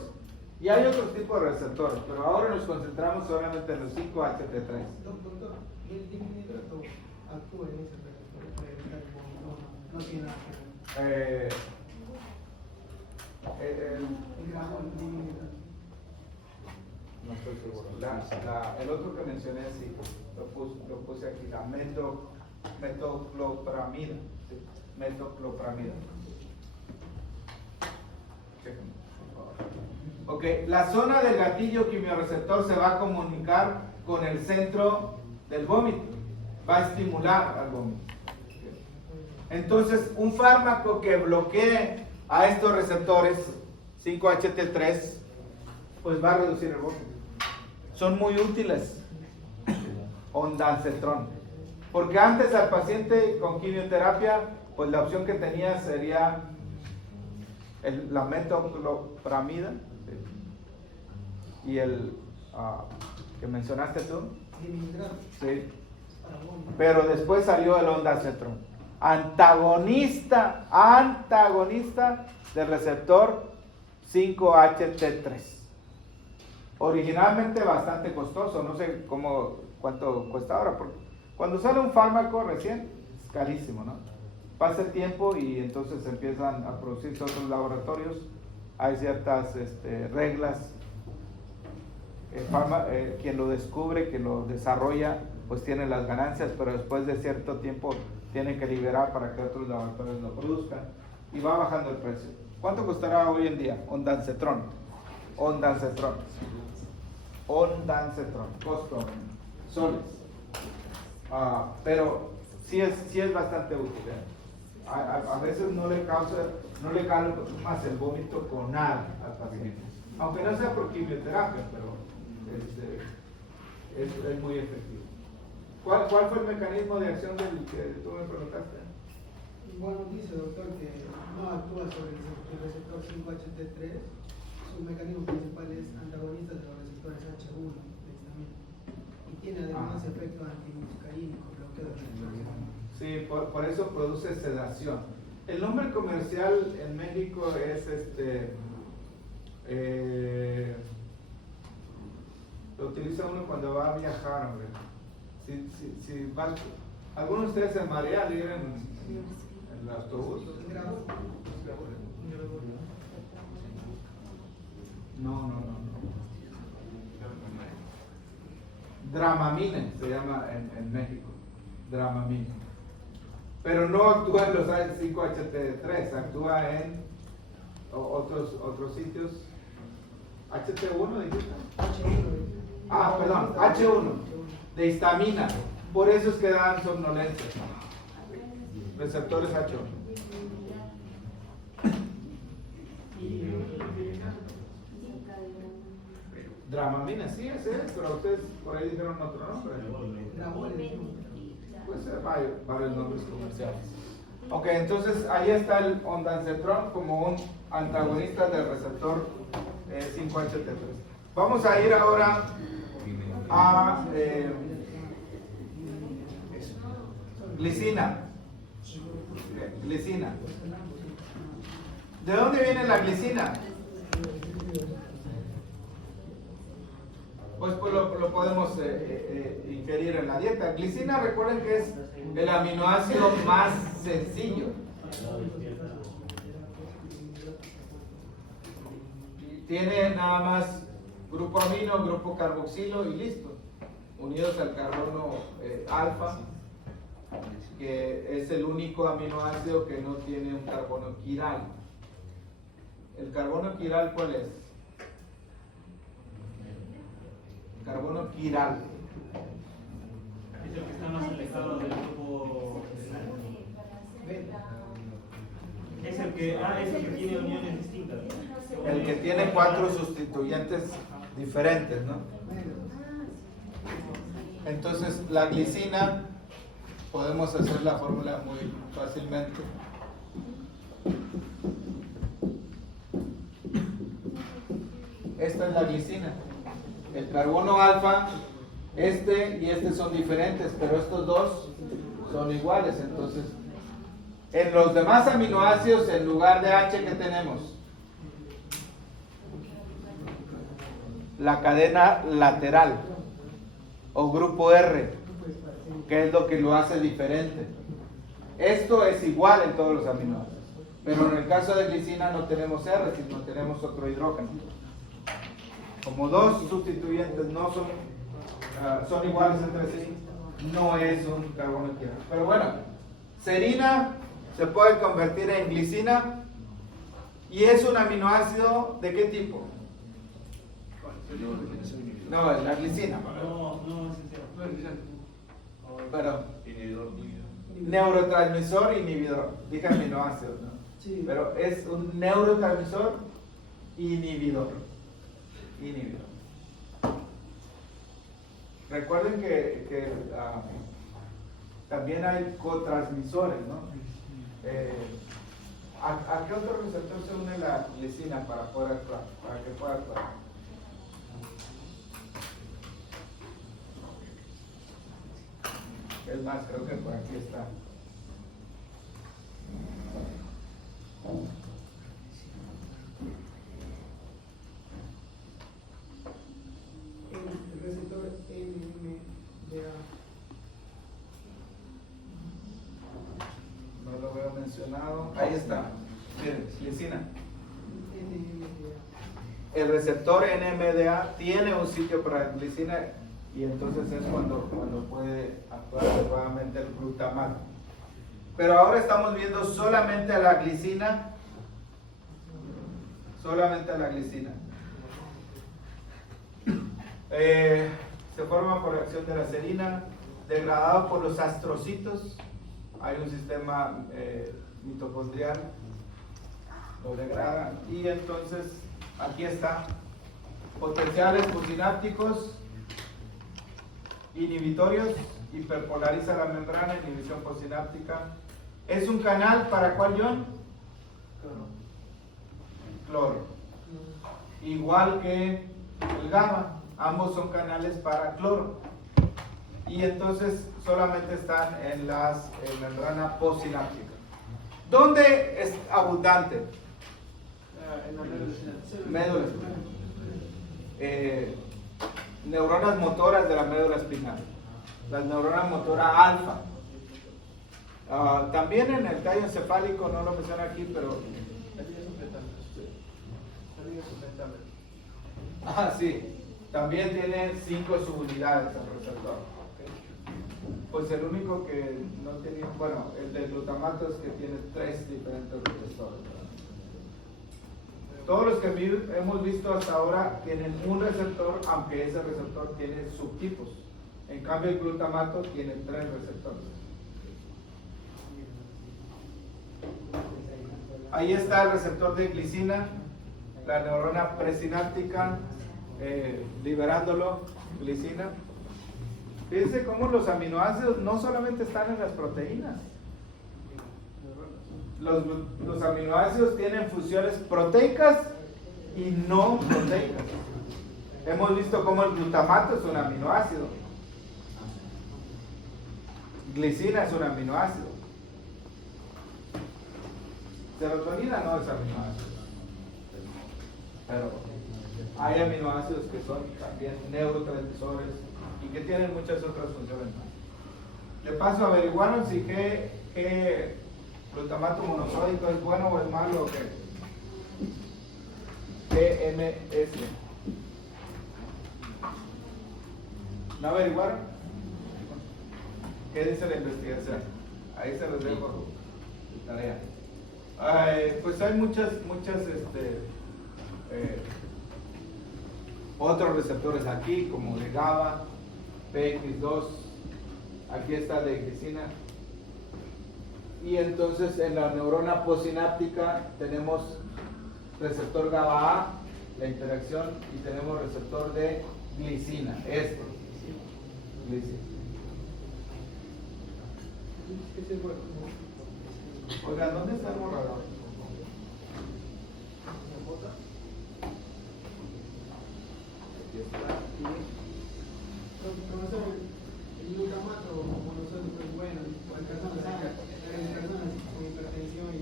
y hay otros tipos de receptores, pero ahora nos concentramos solamente en los 5HT3. Doctor, ¿y el diminuto actúa en ese receptor para evitar el vómito? No tiene nada que ver. El gramón diminuto. No estoy seguro. El otro que mencioné, sí, lo puse aquí, la metoclopramida. ¿Sí? Metoclopramida. Ok, la zona del gatillo quimioreceptor se va a comunicar con el centro del vómito, va a estimular al vómito. Entonces, un fármaco que bloquee a estos receptores 5HT3, pues va a reducir el vómito. Son muy útiles. Ondansetron. Porque antes al paciente con quimioterapia, pues la opción que tenía sería la metoclopramida, ¿sí? Y el que mencionaste tú. Sí. Pero después salió el ondansetron. Antagonista del receptor 5HT3. Originalmente bastante costoso, no sé cuánto cuesta ahora, porque cuando sale un fármaco recién es carísimo, ¿no? Pasa el tiempo y entonces empiezan a producirse otros laboratorios, hay ciertas reglas, quien lo descubre, quien lo desarrolla, pues tiene las ganancias, pero después de cierto tiempo tiene que liberar para que otros laboratorios lo produzcan y va bajando el precio. ¿Cuánto costará hoy en día? Ondansetron, costo soles, pero sí es bastante útil, ¿eh? A veces no le calma más el vómito con nada al paciente. Aunque no sea por quimioterapia, pero es muy efectivo. ¿Cuál fue el mecanismo de acción del que tú me preguntaste? Bueno, dice doctor que no actúa sobre el receptor 5-HT3. Su mecanismo principal es antagonista de los receptores H1 de histamina. Y tiene además efecto antimuscarínico, bloqueo de receptores. Sí, por eso produce sedación. El nombre comercial en México es lo utiliza uno cuando va a viajar, hombre. Si vas, ¿algunos de ustedes se marean al ir en el autobús? No. Dramamine se llama en México. Dramamine. Pero no actúa en los 5-HT3, actúa en otros sitios. ¿HT1 dijiste? Perdón, H1, de histamina. Por eso es que dan somnolencia. Receptores H1. Dramamina, sí, ese es, pero ustedes por ahí dijeron otro nombre. Puede ser varios nombres comerciales. Ok, entonces ahí está el ondansetron como un antagonista del receptor 5-HT3. Vamos a ir ahora a glicina. Glicina. ¿De dónde viene la glicina? Pues lo podemos inferir en la dieta. Glicina, recuerden que es el aminoácido más sencillo. Tiene nada más grupo amino, grupo carboxilo y listo. Unidos al carbono alfa, que es el único aminoácido que no tiene un carbono quiral. ¿El carbono quiral cuál es? Carbono quiral. Es el que está más alejado del grupo. Es el que tiene uniones distintas. El que tiene 4 sustituyentes diferentes, ¿no? Entonces, la glicina, podemos hacer la fórmula muy fácilmente. Esta es la glicina. El carbono alfa, y este son diferentes, pero estos dos son iguales. Entonces, en los demás aminoácidos, en lugar de H, ¿qué tenemos? La cadena lateral o grupo R, que es lo que lo hace diferente. Esto es igual en todos los aminoácidos, pero en el caso de glicina no tenemos R, sino tenemos otro hidrógeno. Como dos sustituyentes no son iguales entre sí, no es un carbono quiral. Pero bueno, serina se puede convertir en glicina y es un aminoácido ¿de qué tipo? No, es la glicina. No es esencial. Pero neurotransmisor inhibidor. Dije aminoácidos, ¿no? Sí. Pero es un neurotransmisor inhibidor. Recuerden que también hay cotransmisores, ¿no? ¿A qué otro receptor se une la glicina para poder actuar? Para que pueda actuar. Es más, creo que por aquí está. El receptor NMDA. No lo veo mencionado. Ahí está. Miren, glicina. NMDA. El receptor NMDA tiene un sitio para glicina y entonces es cuando puede actuar adecuadamente el glutamato. Pero ahora estamos viendo solamente a la glicina. Solamente a la glicina. Se forma por reacción de la serina, degradado por los astrocitos. Hay un sistema mitocondrial, lo degrada. Y entonces, aquí está, potenciales posinápticos, inhibitorios, hiperpolariza la membrana, inhibición posináptica. ¿Es un canal para cuál ion? Cloro. Igual que el GABA, ambos son canales para cloro. Y entonces solamente están en las membrana posináptica. ¿Dónde es abundante? En la Médula. Neuronas motoras de la médula espinal. Las neuronas motoras alfa. También en el tallo encefálico, no lo menciono aquí, pero... sí. También tiene 5 subunidades al receptor. Pues el único que no tiene, bueno, el del glutamato es que tiene 3 diferentes receptores. Todos los que hemos visto hasta ahora tienen un receptor, aunque ese receptor tiene subtipos. En cambio el glutamato tiene 3 receptores. Ahí está el receptor de glicina, la neurona presináptica, liberándolo, glicina. Fíjense cómo los aminoácidos no solamente están en las proteínas. Los aminoácidos tienen funciones proteicas y no proteicas. Hemos visto cómo el glutamato es un aminoácido. Glicina es un aminoácido. Serotonina no es aminoácido. Pero hay aminoácidos que son también neurotransmisores y que tienen muchas otras funciones más. De paso, averiguaron si qué glutamato monosódico es bueno o es malo o qué. GMS. ¿No averiguaron? ¿Qué dice la investigación? Ahí se los dejo de tarea. Pues hay muchas otros receptores aquí, como de GABA, PX2, aquí está de glicina. Y entonces en la neurona posináptica tenemos receptor GABA-A, la interacción, y tenemos receptor de glicina, glicina. Oigan, ¿dónde está el borrador? Aquí está. Profesor, el glutamato monosódico es bueno para personas con hipertensión y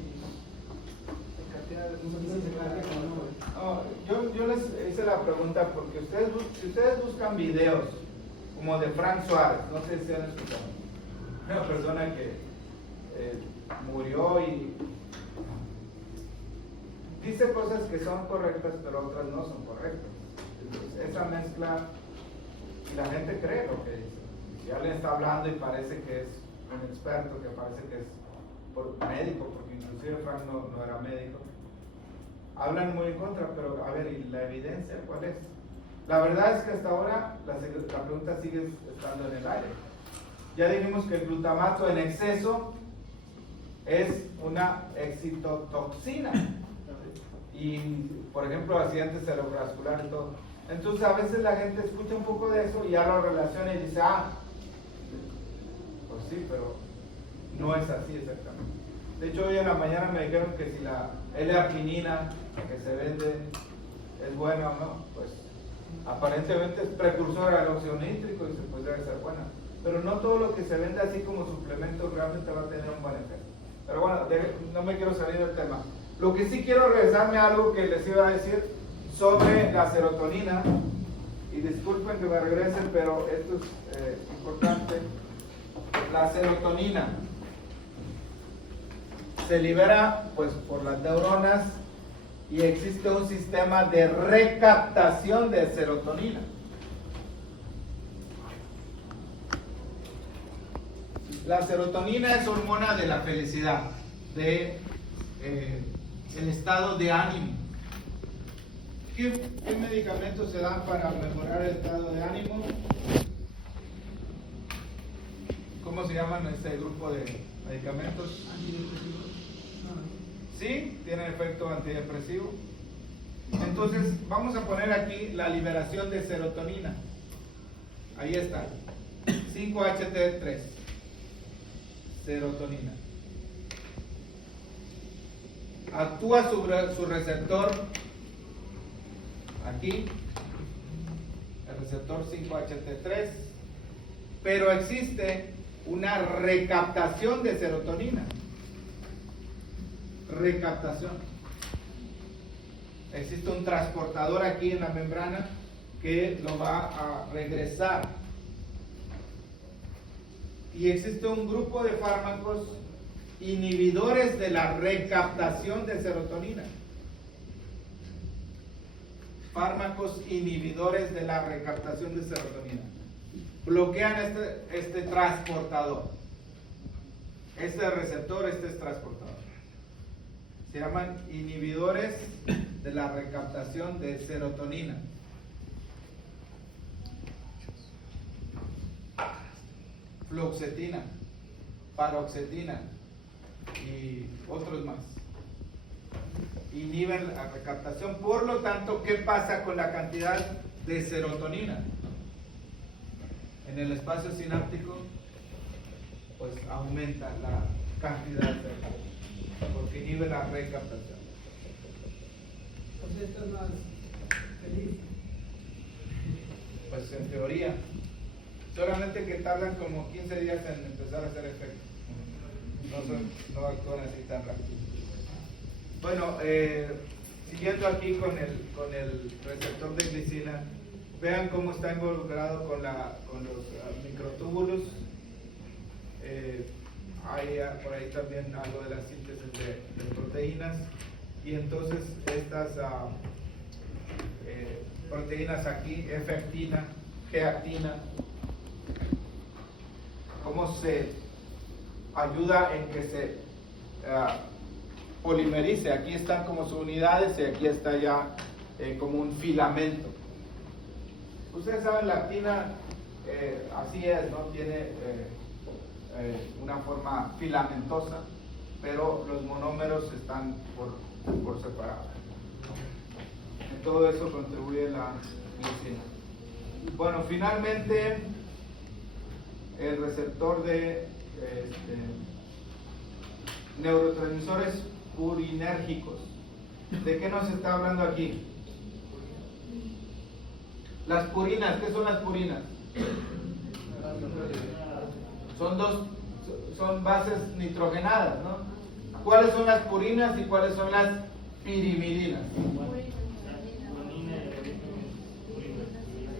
Yo les hice la pregunta porque si ustedes buscan videos como de Frank Suárez, no sé si han escuchado, una persona que murió y dice cosas que son correctas pero otras no son correctas. Entonces, esa mezcla, y la gente cree lo que dice. Si alguien está hablando y parece que es un experto, que parece que es médico, porque inclusive Frank no era médico, hablan muy en contra, pero a ver, ¿y la evidencia cuál es? La verdad es que hasta ahora la pregunta sigue estando en el aire. Ya dijimos que el glutamato en exceso es una excitotoxina y, por ejemplo, accidentes cerebrovasculares y todo. Entonces a veces la gente escucha un poco de eso y ya lo relaciona y dice, pues sí, pero no es así exactamente. De hecho, hoy en la mañana me dijeron que si la L-arginina que se vende es buena o no, pues aparentemente es precursora del óxido nítrico y pues debe ser buena. Pero no todo lo que se vende así como suplemento realmente va a tener un buen efecto. Pero bueno, no me quiero salir del tema. Lo que sí quiero regresarme a algo que les iba a decir sobre la serotonina, y disculpen que me regresen, pero esto es importante. La serotonina se libera pues por las neuronas y existe un sistema de recaptación de serotonina. La serotonina es hormona de la felicidad, de el estado de ánimo. ¿Qué medicamentos se dan para mejorar el estado de ánimo? ¿Cómo se llaman este grupo de medicamentos? Sí, tiene efecto antidepresivo. Entonces, vamos a poner aquí la liberación de serotonina. Ahí está. 5-HT3. Serotonina. Actúa su receptor aquí, el receptor 5-HT3, pero existe una recaptación de serotonina. Recaptación. Existe un transportador aquí en la membrana que lo va a regresar. Y existe un grupo de fármacos inhibidores de la recaptación de serotonina. Fármacos inhibidores de la recaptación de serotonina. Bloquean este transportador. Este receptor, este es transportador. Se llaman inhibidores de la recaptación de serotonina. Fluoxetina, paroxetina y otros más. Inhiben la recaptación. Por lo tanto, ¿qué pasa con la cantidad de serotonina en el espacio sináptico? Pues aumenta la cantidad porque inhibe la recaptación. Entonces esto es más feliz. Pues en teoría, solamente que tardan como 15 días en empezar a hacer efecto. No actúan así tan rápido. Bueno, siguiendo aquí con el receptor de glicina, vean cómo está involucrado con los microtúbulos. Hay por ahí también algo de la síntesis de proteínas, y entonces estas proteínas aquí, F-actina, G-actina, cómo se ayuda en que se polimerice. Aquí están como sus unidades y aquí está ya como un filamento. Ustedes saben, la actina así es, ¿no? Tiene una forma filamentosa, pero los monómeros están por separado. En todo eso contribuye la glicina. Bueno, finalmente el receptor de neurotransmisores purinérgicos. ¿De qué nos está hablando aquí? Las purinas. ¿Qué son las purinas? Son bases nitrogenadas, ¿no? ¿Cuáles son las purinas y cuáles son las pirimidinas?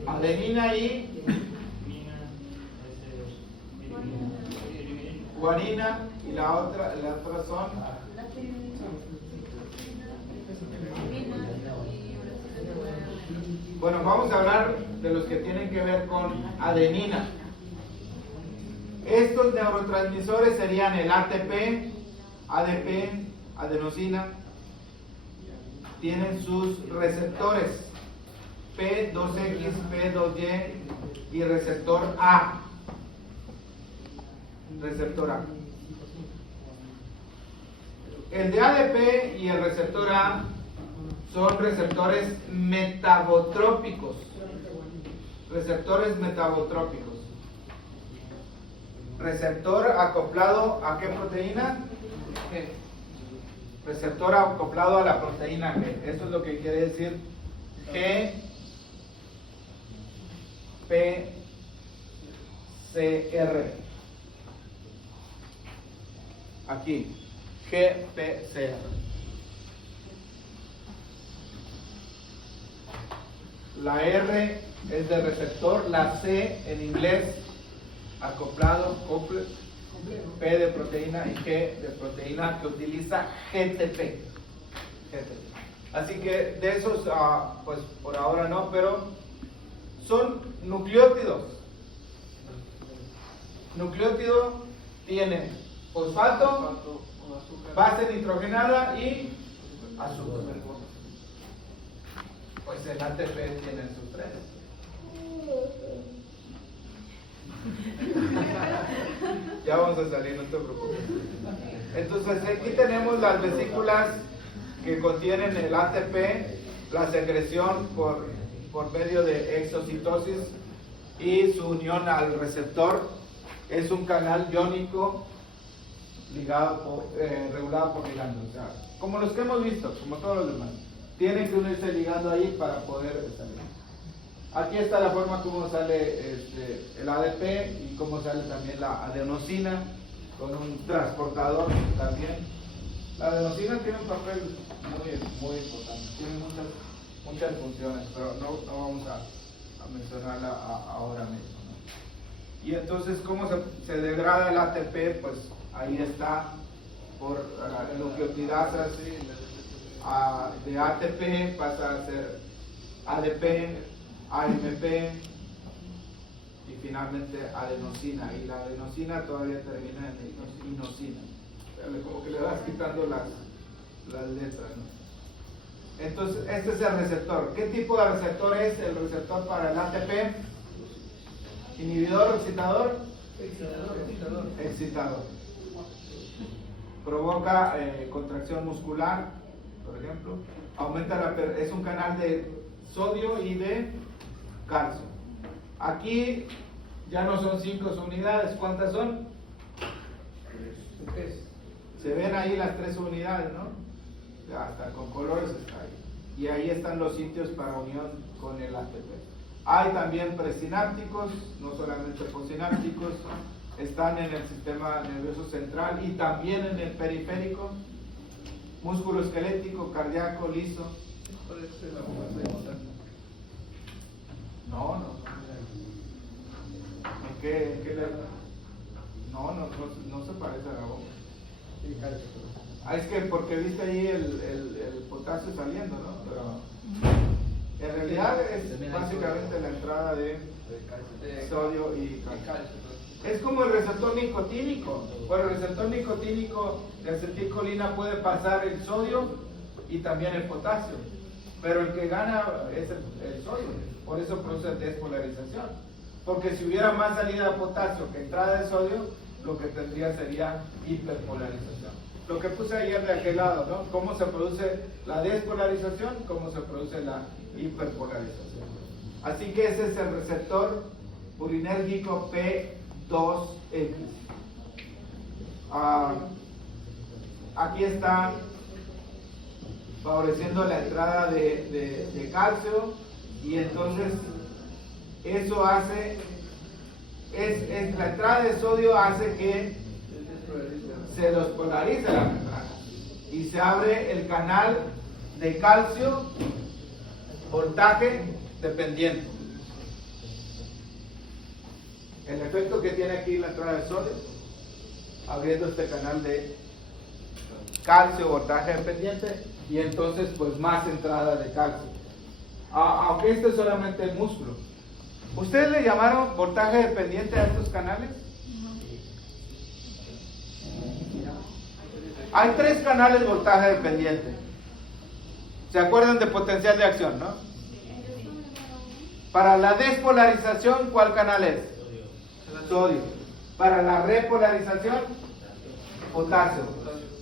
Adenina y guanina, y la otra son bueno, vamos a hablar de los que tienen que ver con adenina. Estos neurotransmisores serían el ATP, ADP, adenosina. Tienen sus receptores P2X, P2Y y receptor A. Receptor A. El de ADP y el receptor A son receptores metabotrópicos. Receptores metabotrópicos. Receptor acoplado ¿a qué proteína? G. Receptor acoplado a la proteína G. Eso es lo que quiere decir G, P, C, R. Aquí, G, P, C, R. La R es de receptor, la C en inglés acoplado, coupled, P de proteína y G de proteína que utiliza GTP. Así que de esos, pues por ahora no, pero son nucleótidos. Nucleótido tiene fosfato, base nitrogenada y azúcar. Pues el ATP tiene sus tres. Ya vamos a salir, no te preocupes. Entonces aquí tenemos las vesículas que contienen el ATP, la secreción por medio de exocitosis y su unión al receptor. Es un canal iónico regulado por ligandos, o sea, como los que hemos visto, como todos los demás. Tienen que unirse ligando ahí para poder salir. Aquí está la forma como sale el ADP y cómo sale también la adenosina con un transportador también. La adenosina tiene un papel muy importante, tiene muchas funciones, pero no vamos a mencionarla ahora mismo, ¿no? Y entonces, ¿cómo se degrada el ATP? Pues ahí está, por nucleotidasas de ATP pasa a ser ADP, AMP y finalmente adenosina, y la adenosina todavía termina en inosina. Como que le vas quitando las letras, ¿no? Entonces, este es el receptor. ¿Qué tipo de receptor es el receptor para el ATP? ¿Inhibidor o excitador? Excitador. Provoca contracción muscular, por ejemplo. Es un canal de sodio y de calcio. Aquí ya no son 5 unidades. ¿Cuántas son? 3. Se ven ahí las 3 unidades, ¿no? Ya hasta con colores está ahí. Y ahí están los sitios para unión con el ATP. Hay también presinápticos, no solamente posinápticos, están en el sistema nervioso central y también en el periférico, músculo esquelético, cardíaco, liso. No. ¿En qué le... No se parece a la bomba. Es que porque viste ahí el potasio saliendo, ¿no? Pero en realidad es básicamente la entrada de sodio y calcio. Es como el receptor nicotínico. Bueno, el receptor nicotínico de acetilcolina puede pasar el sodio y también el potasio, pero el que gana es el sodio. Por eso produce despolarización. Porque si hubiera más salida de potasio que entrada de sodio, lo que tendría sería hiperpolarización. Lo que puse ayer de aquel lado, ¿no? Cómo se produce la despolarización, cómo se produce la hiperpolarización. Así que ese es el receptor urinérgico P2X. Aquí está favoreciendo la entrada de calcio, y entonces eso hace, la entrada de sodio hace que se despolarice la membrana y se abre el canal de calcio voltaje dependiente. El efecto que tiene aquí la entrada de sodio, abriendo este canal de calcio voltaje dependiente, y entonces pues más entrada de calcio. Aunque este es solamente el músculo. ¿Ustedes le llamaron voltaje dependiente a estos canales? Hay 3 canales voltaje dependiente. ¿Se acuerdan de potencial de acción, no? Para la despolarización, ¿cuál canal es? Sodio. Para la repolarización, potasio.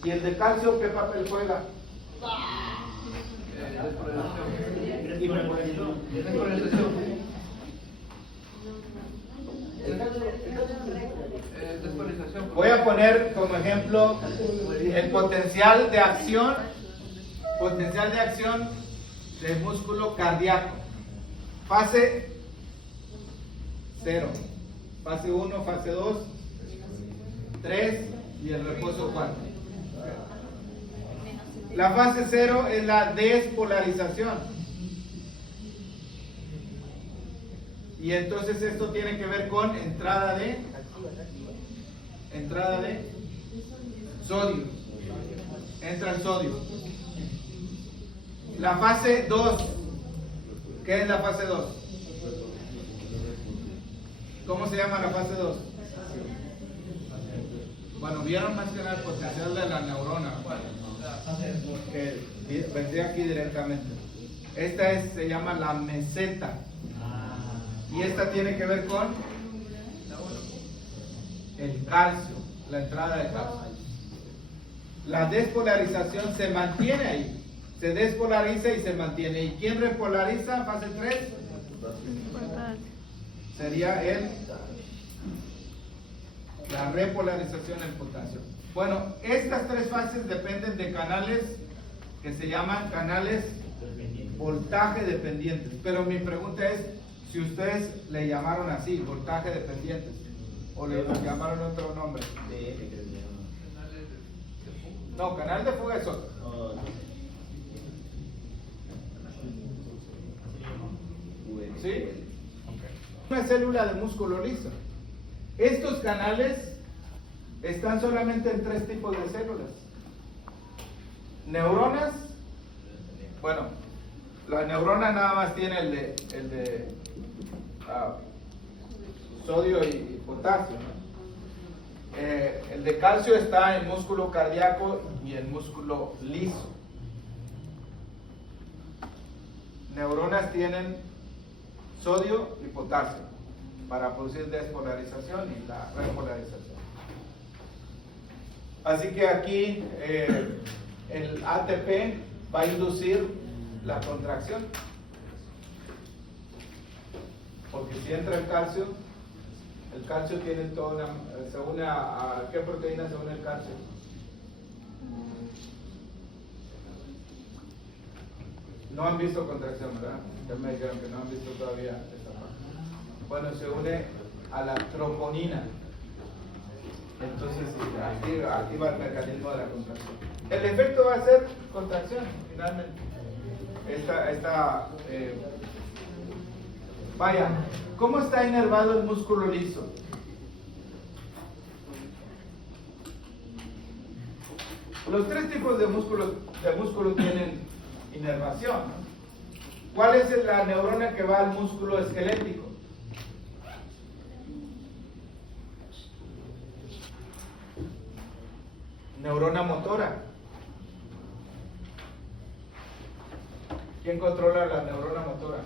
¿Y el de calcio qué papel juega? Voy a poner como ejemplo el potencial de acción del músculo cardíaco. Fase 0, fase 1, fase 2, 3 y el reposo 4. La fase 0 es la despolarización. Y entonces esto tiene que ver con entrada de sodio. Entra el sodio. La fase 2. ¿Qué es la fase 2? ¿Cómo se llama la fase 2? Bueno, vieron más que nada el potencial de la neurona, que vendría aquí directamente. Esta se llama la meseta. Y esta tiene que ver con el calcio, la entrada de calcio. La despolarización se mantiene ahí, se despolariza y se mantiene. ¿Y quién repolariza? Fase 3 sería la repolarización en potasio. Bueno, estas tres fases dependen de canales que se llaman canales voltaje dependientes. Pero mi pregunta es si ustedes le llamaron así, voltaje dependientes, o le llamaron otro nombre. No, canal de fuga es otro. ¿Sí? Una célula de músculo liso. Estos canales están solamente en tres tipos de células. Neuronas, bueno, la neurona nada más tiene el de sodio y potasio, ¿no? El de calcio está en músculo cardíaco y en músculo liso. Neuronas tienen sodio y potasio para producir despolarización y la repolarización. Así que aquí el ATP va a inducir la contracción, porque si entra el calcio tiene toda una, se une a ¿qué proteína se une el calcio? No han visto contracción, ¿verdad? Ya me dijeron que no han visto todavía esta parte. Bueno, se une a la troponina. Entonces activa el mecanismo de la contracción. El efecto va a ser contracción, finalmente. Vaya, ¿cómo está inervado el músculo liso? Los tres tipos de músculo tienen inervación, ¿no? ¿Cuál es la neurona que va al músculo esquelético? Neurona motora. ¿Quién controla la neurona motora?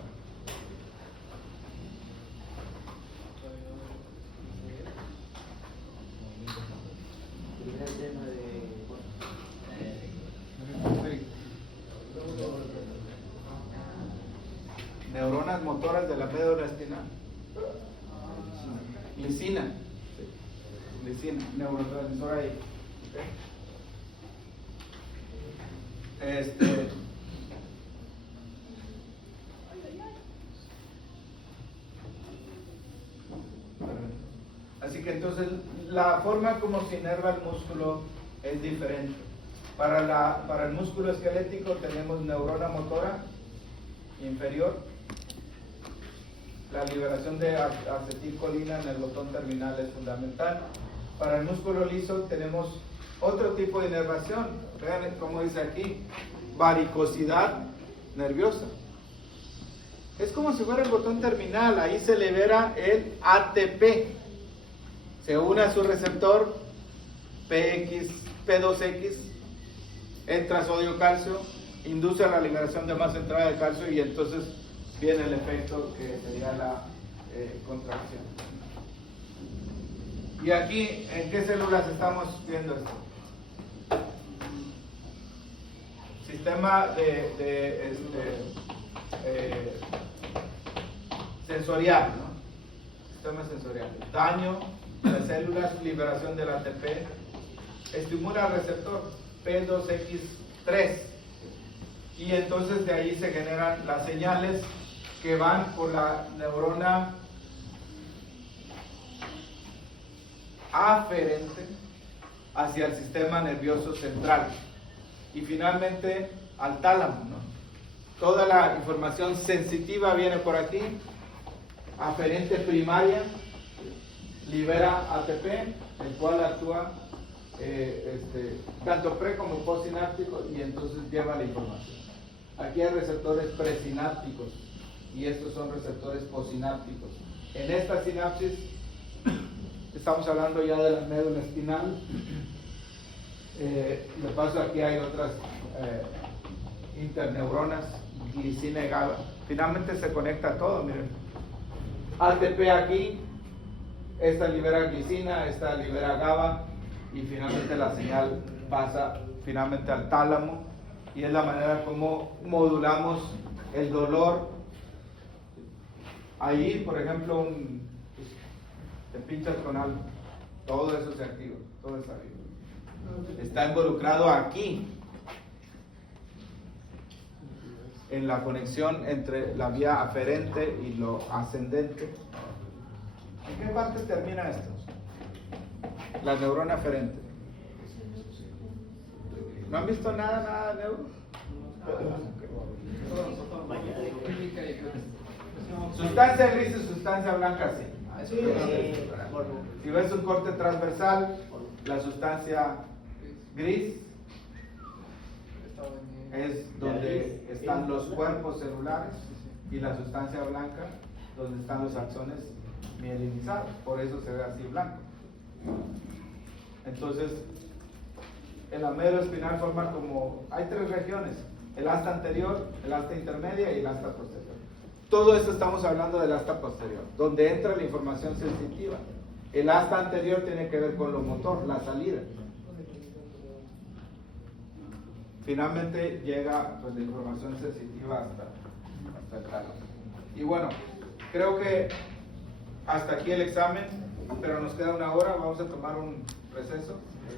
Neuronas motoras de la médula espinal. Lisina. Lisina, neurotransmisor ahí. Así que entonces la forma como se inerva el músculo es diferente. Para el músculo esquelético tenemos neurona motora inferior, la liberación de acetilcolina en el botón terminal es fundamental. Para el músculo liso tenemos otro tipo de inervación. Vean cómo dice aquí, varicosidad nerviosa. Es como si fuera el botón terminal, ahí se libera el ATP. Se une a su receptor P2X, entra sodio calcio, induce a la liberación de más entrada de calcio y entonces viene el efecto que sería la contracción. Y aquí, ¿en qué células estamos viendo esto? Sistema sensorial, ¿no? Sistema sensorial. Daño de las células, liberación del ATP, estimula al receptor P2X3 y entonces de ahí se generan las señales que van por la neurona aferente hacia el sistema nervioso central y finalmente al tálamo, ¿no? Toda la información sensitiva viene por aquí, aferente primaria libera ATP, el cual actúa tanto pre como postsináptico y entonces lleva la información. Aquí hay receptores presinápticos y estos son receptores postsinápticos. En esta sinapsis estamos hablando ya de la médula espinal. De paso aquí hay otras interneuronas, glicina y GABA. Finalmente se conecta todo, miren. ATP aquí, esta libera glicina, esta libera GABA y finalmente la señal pasa finalmente al tálamo y es la manera como modulamos el dolor. Ahí, por ejemplo, te pinchas con algo, todo eso se activa, todo está activo. Está involucrado aquí en la conexión entre la vía aferente y lo ascendente. ¿En qué parte termina esto? La neurona aferente. ¿No han visto nada de neuro? Sustancia gris y sustancia blanca, sí. Si ves un corte transversal, la sustancia gris es donde están los cuerpos celulares y la sustancia blanca donde están los axones mielinizados, por eso se ve así blanco. Entonces, el amero espinal forma como, hay tres regiones, el asta anterior, el asta intermedia y el asta posterior. Todo esto estamos hablando del asta posterior, donde entra la información sensitiva. El asta anterior tiene que ver con lo motor, la salida. Finalmente llega pues, la información sensitiva hasta el tálamo. Y bueno, creo que hasta aquí el examen, pero nos queda una hora, vamos a tomar un receso.